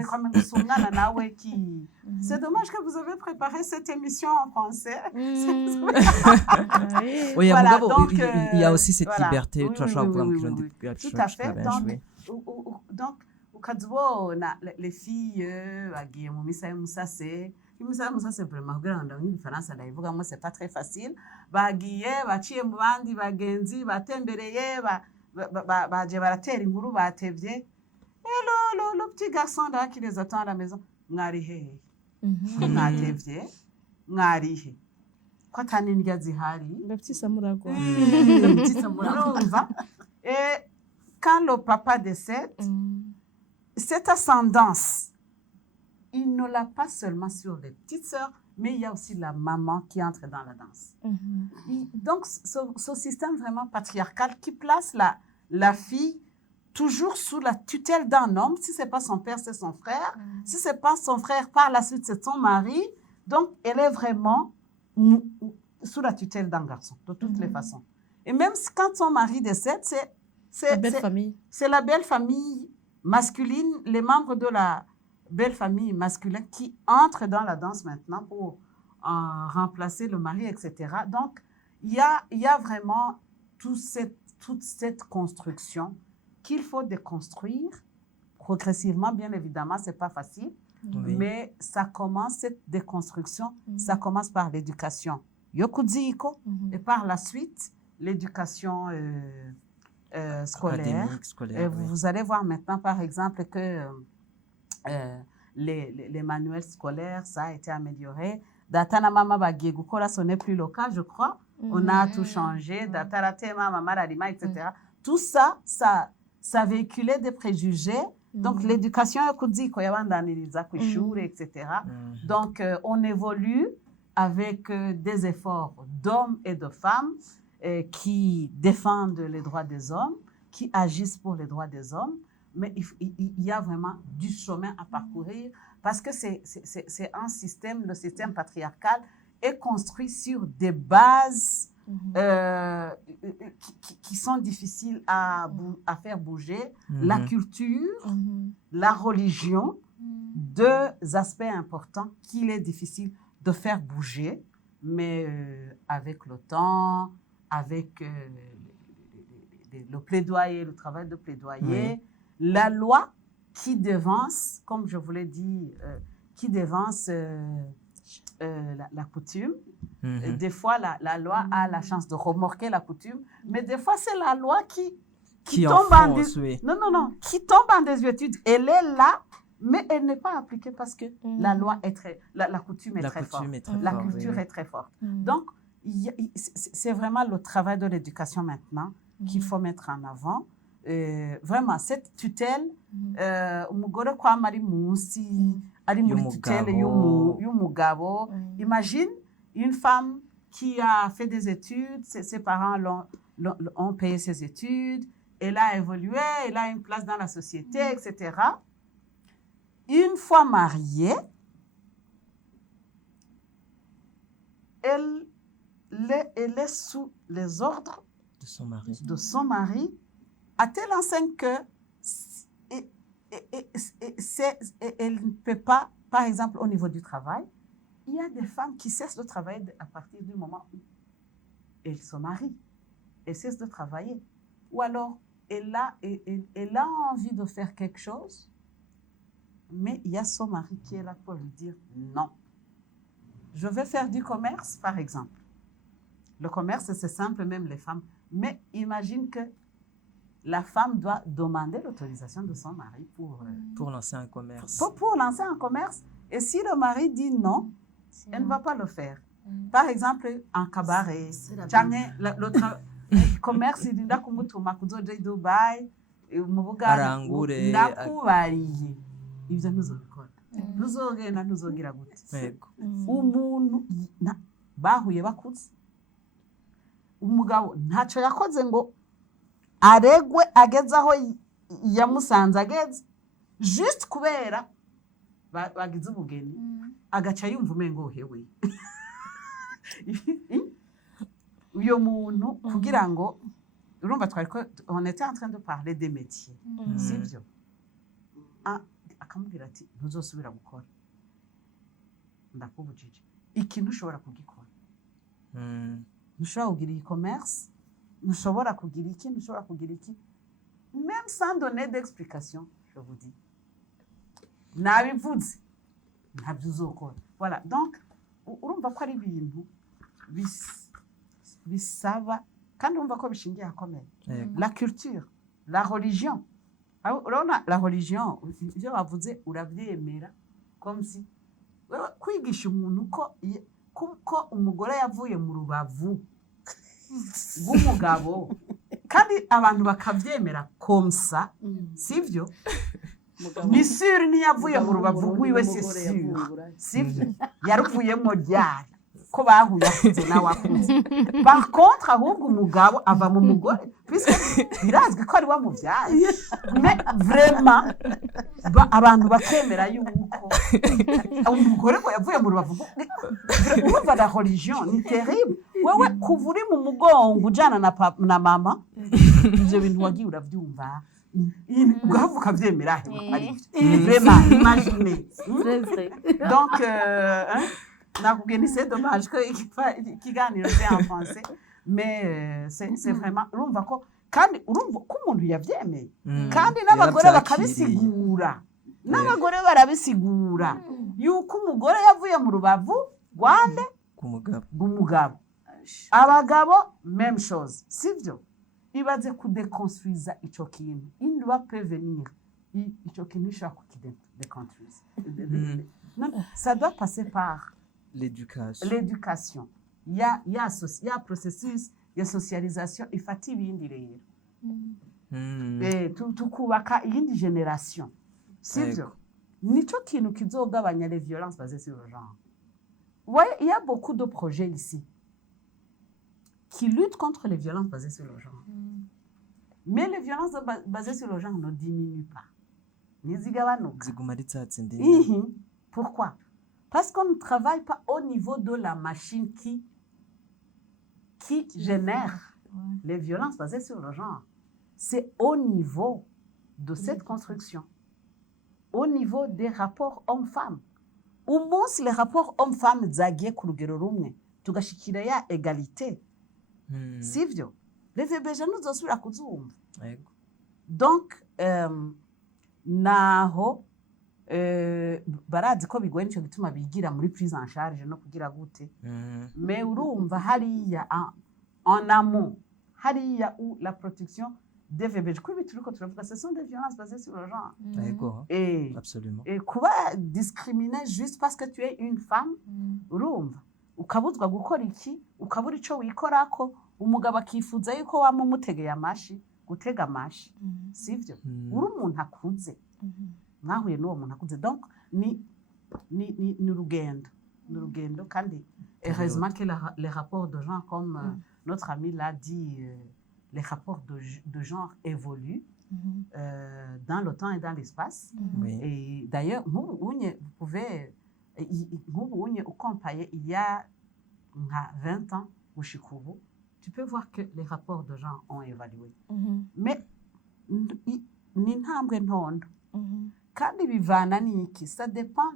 ukamenga si umwana nawe qui c'est dommage que vous avez préparé cette émission en français. Oui, Voilà, Mugabo, donc, il y a aussi cette voilà. liberté. Oui, Tu oui, vois, oui, tout à fait. Donc ukazibona les filles bagiye mu misa y'umusase. Imisa y'umusase vraiment kugira ngo nk'igifaransa ndayivuga moi c'est pas très facile. Bagiye baciye mu bandi bagenzi batembereye baje baratera inkuru batevye. Et le petit garçon là qui les attend à la maison, mwari hehe? Mwatevye? Mwari he? Ko atani ndya zihari? Le petit samuragwa. Petit samuragwa. Et quand le papa décède, cette ascendance, il ne l'a pas seulement sur les petites sœurs, mais il y a aussi la maman qui entre dans la danse. Donc, ce système vraiment patriarcal qui place la fille toujours sous la tutelle d'un homme. Si ce n'est pas son père, c'est son frère. Si ce n'est pas son frère, par la suite, c'est son mari. Donc, elle est vraiment sous la tutelle d'un garçon, de toutes les façons. Et même quand son mari décède, c'est La belle famille. C'est la belle famille masculine, les membres de la belle famille masculine qui entrent dans la danse maintenant pour remplacer le mari, etc. Donc, il y a vraiment toute cette construction qu'il faut déconstruire progressivement. Bien évidemment, ce n'est pas facile, mais ça commence, cette déconstruction, ça commence par l'éducation. Yokuziko, et par la suite, l'éducation scolaire. Et vous allez voir maintenant, par exemple, que les manuels scolaires, ça a été amélioré. Datana mama bagiye gukora, ce n'est plus le cas, je crois. On a tout changé. Datarate mama mararima, etc. Tout ça, ça véhiculait des préjugés. Donc, l'éducation, etc. Donc, on évolue avec des efforts d'hommes et de femmes qui défendent les droits des hommes, qui agissent pour les droits des hommes. Mais il y a vraiment du chemin à parcourir parce que c'est un système, le système patriarcal est construit sur des bases qui sont difficiles à faire bouger. La culture, la religion, deux aspects importants qu'il est difficile de faire bouger, mais avec le temps, avec le plaidoyer, le travail de plaidoyer, la loi qui devance, comme je vous l'ai dit, qui devance la coutume. Des fois, la loi a la chance de remorquer la coutume, mais des fois, c'est la loi qui tombe en qui tombe en désuétude. Elle est là, mais elle n'est pas appliquée parce que la loi est la coutume est très forte. La culture est très forte. Donc, c'est vraiment le travail de l'éducation maintenant qu'il faut mettre en avant. Vraiment, cette tutelle, umugore kwama ari munsi, ari muri tutelle y'umugabo. Imagine une femme qui a fait des études, ses parents ont payé ses études, elle a évolué, elle a une place dans la société, etc. Une fois mariée, elle est sous les ordres de son mari, à telle enseigne que elle ne peut pas, par exemple, au niveau du travail, il y a des femmes qui cessent de travailler à partir du moment où elles se marient. Elles cessent de travailler. Ou alors, elle a envie de faire quelque chose, mais il y a son mari qui est là pour lui dire non. Je vais faire du commerce, par exemple. Le commerce, c'est simple, même les femmes. Mais imagine que la femme doit demander l'autorisation de son mari pour lancer un commerce. Pour lancer un commerce. Et si le mari dit non, elle ne va pas le faire. par exemple en cabaret canke commerce irinda kumutuma kuzoja i Dubai mu Buganda Arangure, ndakubariye ivyo ntuzobikora ntuzogenda ntuzogira gute Yego. umuntu bahuye bakuze umugabo ntaco yakoze ngo aregwe ageze aho yamusanze ageze juste kubera bagize ubugeni agaca yumva umengo hewe uyo muntu kugira ngo urumva twari ko on était en train de parler des métiers sivyo akamubwira ati ntuzosubira gukora ndakubujije ikintu ushobora kugikora ntushobora kugira e-commerce ntushobora kugira iki ntushobora kugira iki même sans donner d'explication je vous dis nabivuze ntabyo uzokora voilà donc urumva ko ari ibintu bisaba kandi urumva ko bishingiye akomeye la culture la religion urabona la religion ibyo bavuze urabyemera comme si kwigisha umuntu ko umugore yavuye mu rubavu rw'umugabo kandi abantu bakabyemera komsa sivyo ni sûr ntiyavuye mu rubavu rwiwe c'est sûr sivyo yaruvuyemo ryari ko bahuye akuze nawe akuze par contre ahubwo umugabo ava mu mugore puisque birazwi ko ari wa muvyaye mais vraiment abantu bakemera yuko umugore ko yavuye mu rubavu urumva la religion ni terrible wewe kuva uri mu mugongo ujana na mama ivyo bintu wagiye uravyumva ugahavuka ukavyemera vraiment imaginez donc nakubwiye ni c'est dommage ko ikiganiro c'est en français mais c'est vraiment urumva ko kandi urumva ko umuntu yavyemeye kandi n'abagore bakabisigura n'abagore barabisigura yuko umugore yavuye mu rubavu rwande rw'umugabo abagabo même chose sivyo ibaze kudeconstruiza ico kintu il doit prévenir ico kintu ishaka kukideconstruire ça doit passer par l'éducation il y a processus ya socialisation ifata ibindi rero tukubaka iyindi generation sivyo nico kintu kizogabanya les violences basées sur le genre ouais il y a beaucoup de projets ici qui luttent contre les violences basées sur le genre mais les violences basées sur le genre ne diminuent pas nizigabanuka ziguma ari tsatsindi pourquoi parce qu'on ne travaille pas au niveau de la machine qui génère les violences basées sur le genre. C'est au niveau de cette construction, au niveau des rapports hommes-femmes. Au moins, si les rapports hommes-femmes zagiye ku rugero rumwe, tugashikira ya égalité. Sivyo, les VBG ntuzosubira kuzumva. Donc, naho barazi ko bigoye nico gituma bigira muri prise en charge no kugira gute mais urumva hariya en amont hariya où la protection des VBG kubi turiko turavuga ce sont des violences basées sur le genre et absolument et kuba discriminer juste parce que tu es une femme urumva ukabuzwa gukora iki ukabura ico wikorako umugabo akifuza yuko wamumutegeye amashi gutega amashi sivyo uri umuntu akuze mwahuye n'uwo muntu akuze donc ni urugendo kandi heureusement que les rapports de genre comme notre ami l'a dit les rapports de genre évoluent dans le temps et dans l'espace et d'ailleurs vous pouvez comparer il y a 20 ans au Chikubu tu peux voir que les rapports de genre ont évolué mais ni ntambwe ntondo kandi bivana niki ça dépend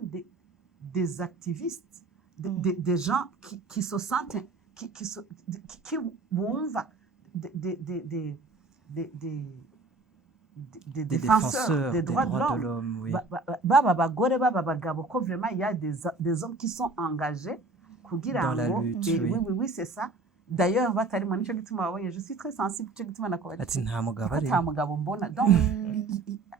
des activistes des gens qui se sentent qui bumva des défenseurs des droits de l'homme oui. baba bagore baba bagabo ko vraiment il y a des hommes qui sont engagés kugira ngo oui c'est ça d'ailleurs batari mu nico gituma wabonye je suis très sensible cyo gituma nakobati ati nta mugabo ari nta mugabo mbona donc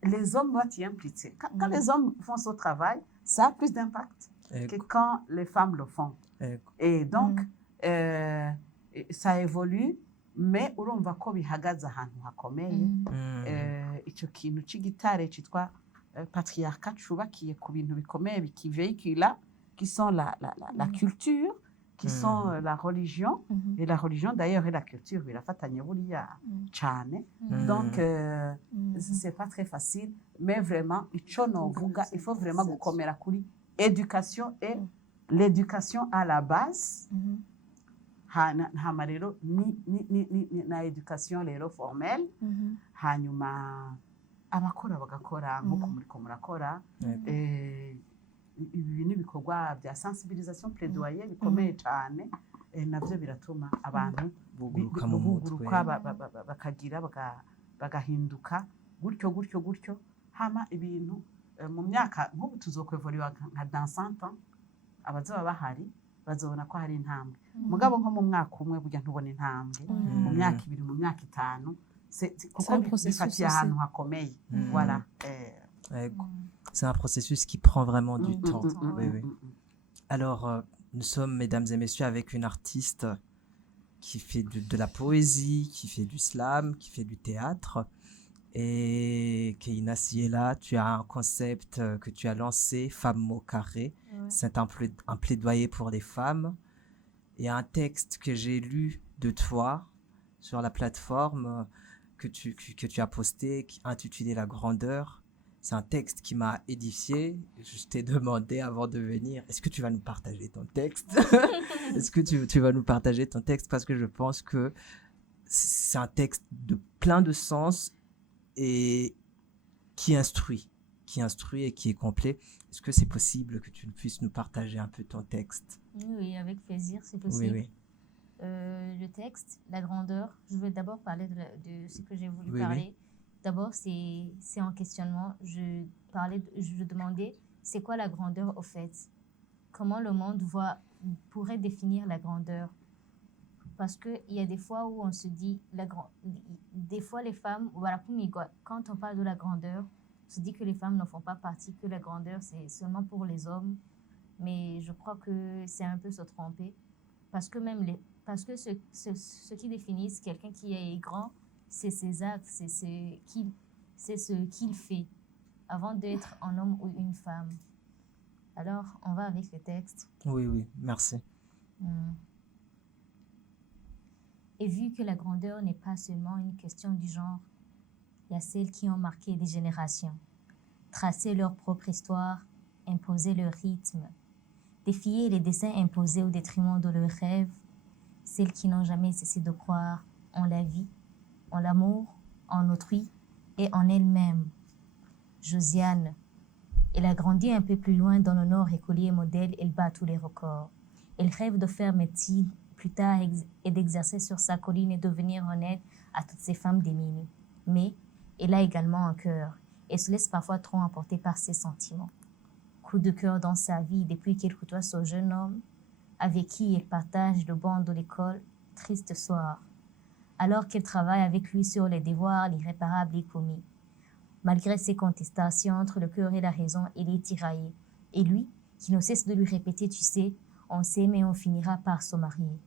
les hommes doivent y impliquer quand les hommes font ce travail ça a plus d'impact que quand les femmes le font Et donc ça évolue, mais urumva ko bihagaze ahantu hakomeye. Icyo kintu cy'igitare cyitwa patriarcat cyubakiye ku bintu bikomeye qui véhicule, qui sont la culture, qui sont la religion. Et la religion d'ailleurs et la culture birafatanye buriya cyane. Donc c'est pas très facile, mais vraiment icyo novuga, il faut vraiment gukomera kuri éducation, et l'éducation à la base. Hama rero na education rero formelle, hanyuma abakora bagakora nk'uko muriko murakora. Ibi ni ibikorwa bya sensibilisation, plaidoyer bikomeye cyane, nabyo biratuma abantu buguruka bakagira bagahinduka gutyo. Hama ibintu mu myaka nk'ubu tuzokwevuriwa nka dans 100 ans, abazoba bahari bazobona ko hari intambwe. Mugabo nko mu mwaka umwe burya ntubona intambwe, mu myaka 2, mu myaka 5, kuko bifatiye ahantu hakomeye. Voilà. C'est un processus qui prend vraiment du temps. Oui. Alors, nous sommes, mesdames et messieurs, avec une artiste qui fait de la poésie, qui fait du slam, qui fait du théâtre. Et Keïna Siela, tu as un concept que tu as lancé, Femmes au carré. C'est un plaidoyer pour les femmes. Et un texte que j'ai lu de toi sur la plateforme que tu as posté, intitulé La grandeur. C'est un texte qui m'a édifié. Je t'ai demandé avant de venir, est-ce que tu vas nous partager ton texte? Est-ce que tu vas nous partager ton texte? Parce que je pense que c'est un texte de plein de sens et qui instruit et qui est complet. Est-ce que c'est possible que tu puisses nous partager un peu ton texte? Oui, avec plaisir, c'est possible. Oui. Le texte, la grandeur, je veux d'abord parler de ce que j'ai voulu parler. D'abord, c'est en questionnement. Je demandais, c'est quoi la grandeur au fait? Comment le monde pourrait définir la grandeur? Parce qu'il y a des fois où on se dit, des fois les femmes, voilà, quand on parle de la grandeur, on se dit que les femmes ne font pas partie, que la grandeur c'est seulement pour les hommes. Mais je crois que c'est un peu se tromper. Parce que ce qui définit quelqu'un qui est grand, c'est ses actes, c'est ce qu'il fait avant d'être un homme ou une femme. Alors, on va avec le texte. Oui, merci. Et vu que la grandeur n'est pas seulement une question du genre, il y a celles qui ont marqué des générations, tracé leur propre histoire, imposé leur rythme, défié les dessins imposés au détriment de leurs rêves, celles qui n'ont jamais cessé de croire en la vie, en l'amour, en autrui et en elle-même. Josiane, elle a grandi un peu plus loin dans le nord, écolier modèle, elle bat tous les records. Elle rêve de faire médecine plus tard et d'exercer sur sa colline et de venir en aide à toutes ces femmes démunies. Mais elle a également un cœur et se laisse parfois trop emporter par ses sentiments. Coup de cœur dans sa vie depuis qu'elle côtoie ce jeune homme avec qui elle partage le banc de l'école, triste soir. Alors qu'elle travaille avec lui sur les devoirs, l'irréparable est commis. Malgré ses contestations entre le cœur et la raison, il est tiraillé. Et lui, qui ne cesse de lui répéter, tu sais, on s'aime et on finira par se marier.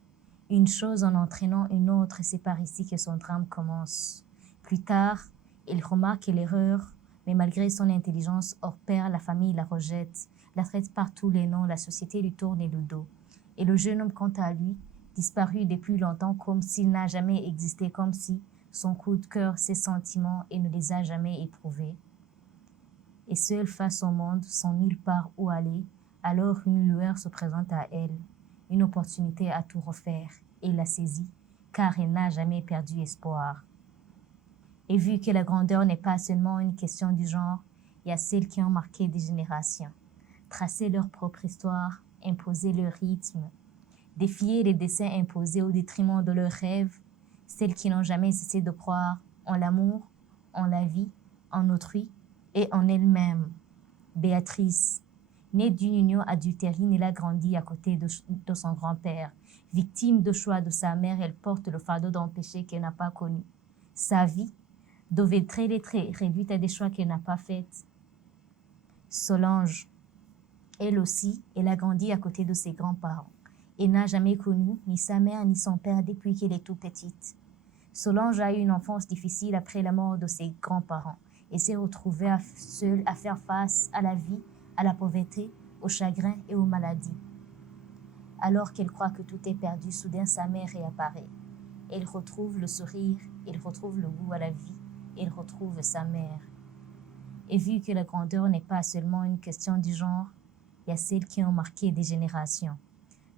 Une chose en entraînant une autre, et c'est par ici que son drame commence. Plus tard, il remarque l'erreur, mais malgré son intelligence hors pair, la famille la rejette, la traite par tous les noms, la société lui tourne le dos. Et le jeune homme, quant à lui, disparu depuis longtemps, comme s'il n'a jamais existé, comme si son coup de cœur, ses sentiments, et ne les a jamais éprouvés. Et seule face au monde, sans nulle part où aller, alors une lueur se présente à elle, une opportunité à tout refaire, et la saisit, car elle n'a jamais perdu espoir. Et vu que la grandeur n'est pas seulement une question du genre, il y a celles qui ont marqué des générations, tracé leur propre histoire, imposé leur rythme, défier les dessins imposés au détriment de leurs rêves, celles qui n'ont jamais cessé de croire en l'amour, en la vie, en autrui et en elles-mêmes. Béatrice, née d'une union adultérine, elle a grandi à côté de son grand-père. Victime de choix de sa mère, elle porte le fardeau d'un péché qu'elle n'a pas connu. Sa vie devait très réduite à des choix qu'elle n'a pas faits. Solange, elle aussi, elle a grandi à côté de ses grands-parents. et n'a jamais connu ni sa mère ni son père depuis qu'elle est toute petite. Solange a eu une enfance difficile après la mort de ses grands-parents et s'est retrouvée seule à faire face à la vie, à la pauvreté, au chagrin et aux maladies. Alors qu'elle croit que tout est perdu, soudain sa mère réapparaît. Elle retrouve le sourire, elle retrouve le goût à la vie, elle retrouve sa mère. Et vu que la grandeur n'est pas seulement une question du genre, il y a celles qui ont marqué des générations,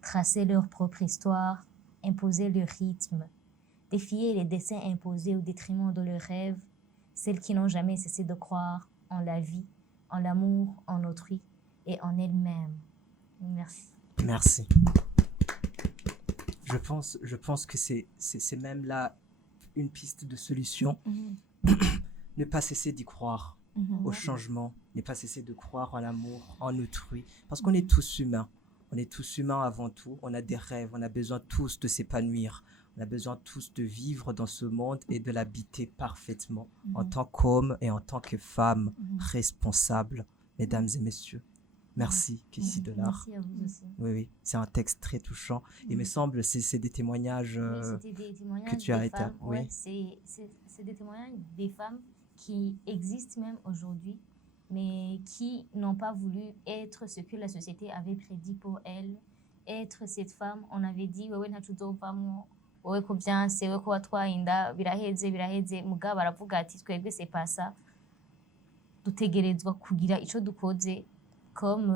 tracé leur propre histoire, imposé leur rythme, défier les dessins imposés au détriment de leurs rêves, celles qui n'ont jamais cessé de croire en la vie, en l'amour, en autrui et en elles-mêmes. Merci. Merci. Je pense que c'est même là une piste de solution. Ne pas cesser d'y croire au changement, ne pas cesser de croire en l'amour, en autrui, parce qu'on est tous humains. On est tous humains avant tout, on a des rêves, on a besoin tous de s'épanouir, on a besoin tous de vivre dans ce monde et de l'habiter parfaitement en tant qu'homme et en tant que femme responsable, mesdames et messieurs. Merci, Kessie Delard. Merci à vous aussi. Oui, c'est un texte très touchant. Il me semble que c'est des témoignages C'était des témoignages que tu as des été... femmes, Oui, ouais, c'est des témoignages des femmes qui existent même aujourd'hui, mais qui n'ont pas voulu être ce que la société avait prédit pour elles. Être cette femme, on avait dit, wewe ntacuzovamwo, wowe ko byanse, wewe ko watwaye inda, biraheze, mugabo baravuga ati twebwe c'est pas ça. Dutegerezwa kugira ico dukoze. Comme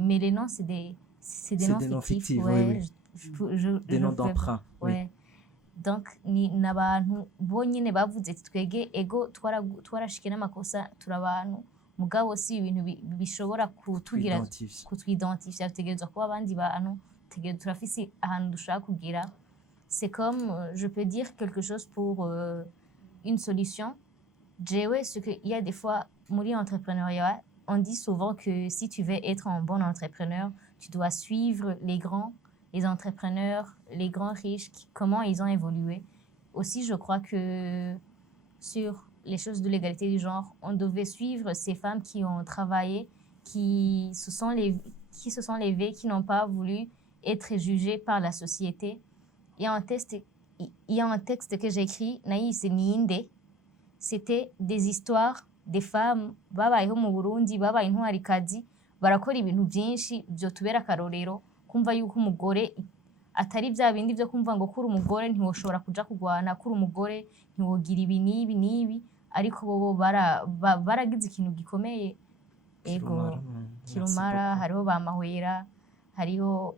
mais les noms, c'est des noms fictifs. Ouais, oui. Des noms d'emprunt. Ouais. Donc, ni n'abantu bonyine bavuze ati twege ego twarashike n'amakosa turabantu mugabo si ibintu bishobora kutugira kutwidentifia tutegerezwa kuba abandi bantu tutegerezwa turafise ahantu dushaka kugira. C'est comme je peux dire quelque chose pour une solution. Jewe ce que il y a des fois muri entrepreneuriat. On dit souvent que si tu veux être un bon entrepreneur, tu dois suivre les grands, les entrepreneurs, les grands riches, comment ils ont évolué. Aussi, je crois que sur les choses de l'égalité du genre, on devait suivre ces femmes qui ont travaillé, qui se sont levées, qui n'ont pas voulu être jugées par la société. Il y a un texte que j'ai écrit, Naïs Ninde, c'était des histoires des femmes babayeho mu Burundi babaye intwarikazi barakora ibintu byinshi byo tubera akarorero kumva yuko umugore atari bya bindi byo kumva ngo kuri umugore ntiwoshobora kuja kugwana kuri umugore ntiwogira ibi nibi ariko bobo baragize ikintu gikomeye ego Kirumara hariho bamahwera hariho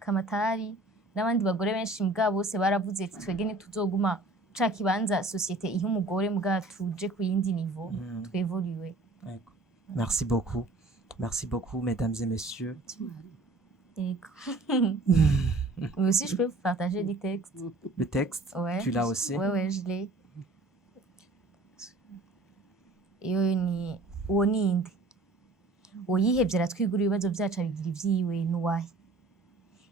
Kamatari n'abandi bagore benshi mbwa bose baravuze ati twege ntituzoguma ca kibanza société ihe umugore mbwa tuje ku yindi niveau twevoluer. Merci beaucoup mesdames et messieurs. Mais aussi je peux vous partager des textes. Le texte ouais, tu l'as aussi? Ouais je l'ai. Iyo ni uwo ninde uyihevye aratwigura ibibazo vyacu abigira ivyiwe nuwahe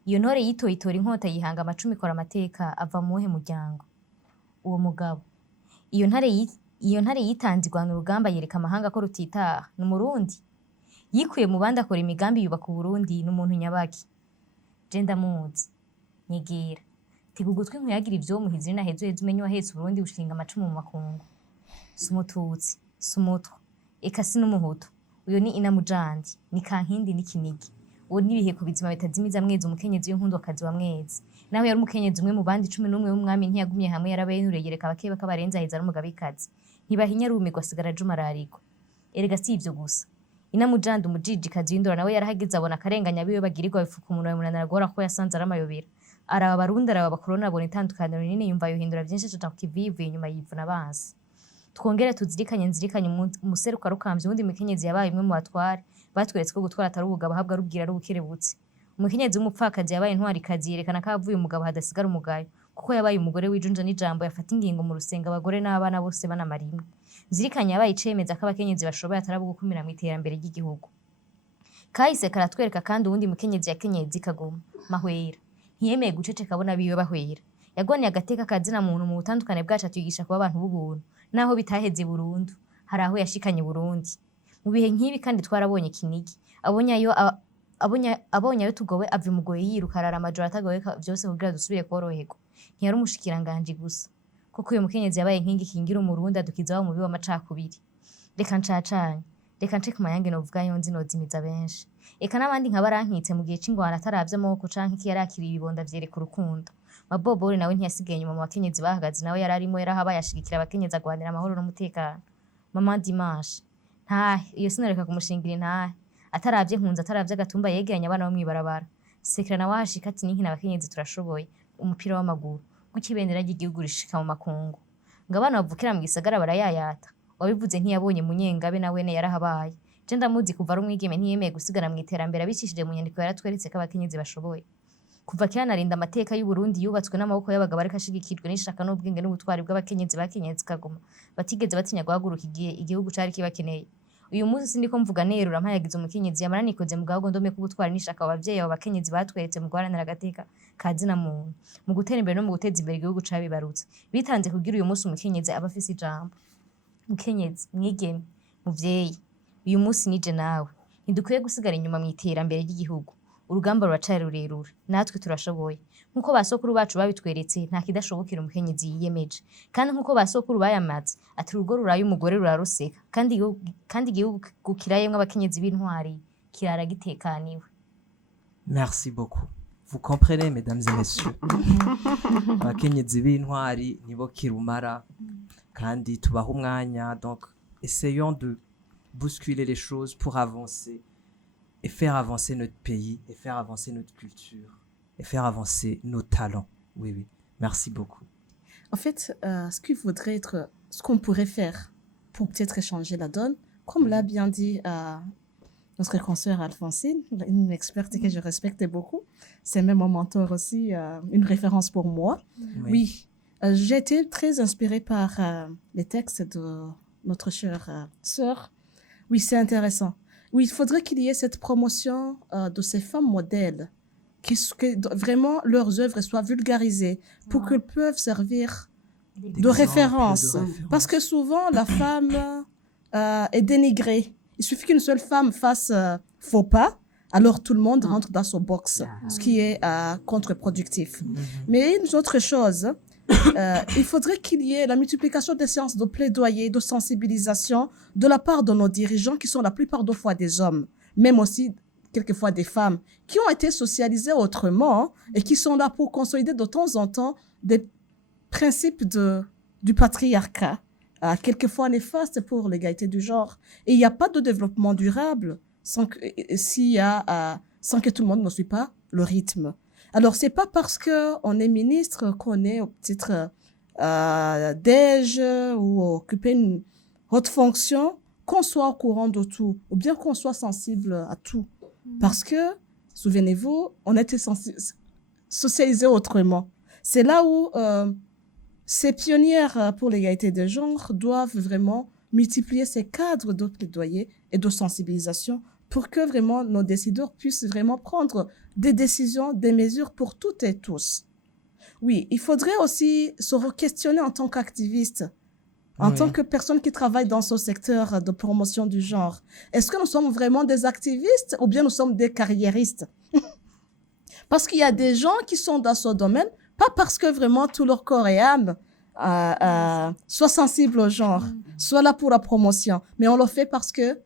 iyo ntore yitoye itora inkota yihanga amacumi ikora amateka ava muhe muryango uwo mugabo iyo ntare yitanze igwana urugamba yereka amahanga ko rutitaha ni Murundi yikuye mu bandi akora imigambi yubaka Burundi n'umuntu nyabaki je ndamuzi nyegera tigugutwe nkuyagira ivyo muhizira na hezo umenye wahetse Burundi bushinga amacumu mu makungu sumututsi sumutwa eka si n'umuhutu uyo ni inamujandi ni kankindi ni kinigi uwo nibihe ku bizima bitazimiza mwezi umukenyezi w'inkundokazi wa mwezi naho yari umukenyezi umwe mu bandi 11 w'umwami ntiyagumye hamwe yarabayenure yereka abakeba kabarenza heza n'umugabikazi ntibahinya rumirwa sigara jumarariko erega si ivyo gusa inamujandi umujijikazi w'indora nawe yarahagize abona akarenganya biwe bagirirwa bifuka umuntu wa munana aragora ko yasanze aramayobera araba barundi araba bakorona abona itandukaniro nini yumva yohindura byinshi tuta kukivivuye inyuma yivuna abansi twongere tuzirikanye umuseruka rukambye ubundi mukenyezi yabaye imwe mu batware batweretse ko gutwara atari ubugabo ahabwa rubwira ari ubukerebutse umukenyezi w'umupfakazi yabaye intwarikazi yerekana ko avuye umugabo hadasigara umugayo kuko yabaye umugore wijunja n'ijambo yafata ingingo mu rusenga abagore n'abana bose banamara imwe zirikanye yabaye icemeza ko abakenyezi bashoboye atarabu gukumira mu iterambere ry'igihugu kahise karatwereka kandi ubundi mukenyezi yakenyezi kagoma mahwera ntiyemeye guceceka abona biwe bahwera yagwaniye agateka kazina muntu mu butandukane bwacu atuyigisha kuba abantu b'ubuntu naho bitaheze burundu hari aho yashikanye Burundi mu bihe nk'ibi kandi twarabonye kinigi abonye ayo abonye ayo tugowe ava imugoye yiruka arara amajoro atagowe vyose kugira dusubire koroherwa. Ntiyari umushikiranganje gusa kuko uyu mukenyezi yabaye inkingi ikingira umurundi adukiza wa mubi w'amacakubiri. Reka ncacanye, reka nce ku mayange novuga yo nzi nozimiza benshi. Eka n'abandi nka barankitse mu gihe c'ingwara ataravye amaboko canke iki yarakiriye ibibonda vyereka urukundo. Mabobori nawe ntiyasigaye inyuma mu bakenyezi bahagaze nawe yararimo yarahabaye ashigikira abakenyezi agwanira amahoro n'umutekano. Mama Dimanche ntahe iyo sinareka kumushingira intahe ataravye nkunze ataravye agatumba yegeranye abana bo mwibarabara. Sekera nawe ahashika ati ninkina abakenyezi turashoboye umupira w'amaguru gukibendera ry'igihugu rishika mu makungu. Ngo abana bavukira mu gisagara barayayata. Wabivuze ntiyabonye Munyengabe nawe ne yarahabaye. Je ndamuzi kuva ari umwigeme ntiyemeye gusigara mu iterambere abicishije mu nyandiko yaratweretse ko abakenyezi bashoboye. Kuva kera narinda amateka y'u Burundi yubatswe n'amaboko y'abagabo ariko ashigikirwe n'ishaka n'ubwenge n'ubutwari bw'abakenyezi bakenyezi kagoma batigeze batinya guhaguruka igihe igihugu cari kibakeneye. Uyu munsi sindiko mvuga nerura mpayagize umukenyezi yamara nikoze mu gahugu ndome kubutwari n'ishaka abavyeyi abo bakenyezi batweretse mu guharanira agateka kazina muntu mu gutera imbere no mu guteza imbere igihugu cabibarutse bitanze kugira uyu munsi umukenyezi aba afise ijambo. Mukenyezi mwigeme muvyeyi uyu munsi nije nawe ntidukwiye gusigara inyuma mu iterambere ry'igihugu. Urugamba ruracari rurerure natwe turashoboye nkuko basokuru bacu babitweretse nta kidashobokera umukenyezi yiyemeje kandi nkuko basokuru bayamaze ati urugo ruraye umugore ruraruseka kandi igihugu kirayemwe abakenyezi b'intwari kirara gitekaniwe. Merci beaucoup. Vous comprenez, mesdames et messieurs. Abakenyezi b'intwari nibo kirumara kandi tubaha umwanya, donc essayons de bousculer les choses pour avancer et faire avancer notre pays et faire avancer notre culture et faire avancer nos talents. Oui, oui. Merci beaucoup. En fait, ce qu'il faudrait être, ce qu'on pourrait faire pour peut-être changer la donne, comme l'a bien dit notre consoeur Alphonsine, une experte que je respecte beaucoup, c'est même mon mentor aussi, une référence pour moi. Oui, j'ai été très inspirée par les textes de notre chère sœur. Oui, c'est intéressant. Oui, il faudrait qu'il y ait cette promotion de ces femmes modèles, que vraiment leurs œuvres soient vulgarisées pour qu'elles peuvent servir de référence. Parce que souvent, la femme est dénigrée. Il suffit qu'une seule femme fasse faux pas, alors tout le monde rentre dans son box, ce qui est contre-productif. Mais une autre chose, il faudrait qu'il y ait la multiplication des séances de plaidoyer, de sensibilisation de la part de nos dirigeants qui sont la plupart des fois des hommes, même aussi quelquefois des femmes, qui ont été socialisées autrement et qui sont là pour consolider de temps en temps des principes du patriarcat, quelquefois néfastes pour l'égalité du genre. Et il n'y a pas de développement durable sans que tout le monde ne suit pas le rythme. Alors, c'est pas parce qu'on est ministre qu'on est au titre DEJ ou occuper une haute fonction qu'on soit au courant de tout ou bien qu'on soit sensible à tout. Parce que, souvenez-vous, on était socialisés autrement. C'est là où ces pionnières pour l'égalité des genres doivent vraiment multiplier ces cadres de plaidoyer et de sensibilisation pour que vraiment nos décideurs puissent vraiment prendre des décisions, des mesures pour toutes et tous. Oui, il faudrait aussi se re-questionner en tant qu'activiste, en tant que personne qui travaille dans ce secteur de promotion du genre. Est-ce que nous sommes vraiment des activistes ou bien nous sommes des carriéristes? Parce qu'il y a des gens qui sont dans ce domaine, pas parce que vraiment tout leur corps et âme soit sensible au genre, soit là pour la promotion, mais on le fait parce que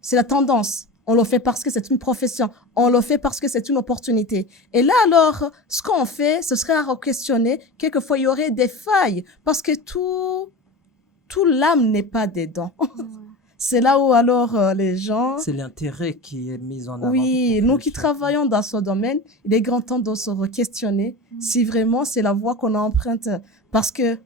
c'est la tendance. On le fait parce que c'est une profession. On le fait parce que c'est une opportunité. Et là, alors, ce qu'on fait, ce serait à re-questionner. Quelquefois, il y aurait des failles parce que tout l'âme n'est pas dedans. C'est là où, alors, les gens... C'est l'intérêt qui est mis en avant. Oui, nous qui travaillons dans ce domaine, il est grand temps de se re-questionner si vraiment c'est la voie qu'on emprunte parce que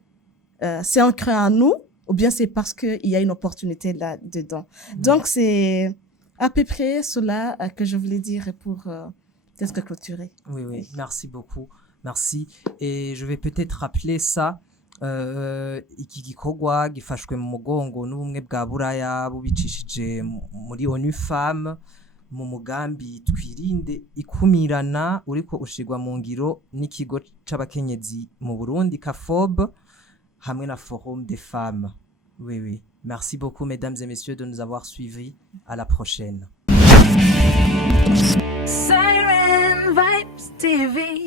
c'est ancré en nous ou bien c'est parce qu'il y a une opportunité là-dedans. Donc, c'est... à peu près cela que je voulais dire pour peut-être clôturer. Oui, oui, merci beaucoup. Merci. Et je vais peut-être rappeler ça. Iki gikorwa gifashwe mu mugongo n'ubumwe bwa Buraya bubicishije muri ONU Femmes mu mugambi twirinde ikumirana uriko ushigwa mu ngiro n'ikigo c'abakenyezi mu Burundi CAFOB hamwe na Forum des Femmes. Oui, oui. Merci beaucoup, mesdames et messieurs, de nous avoir suivis. À la prochaine. Siren Vibes TV.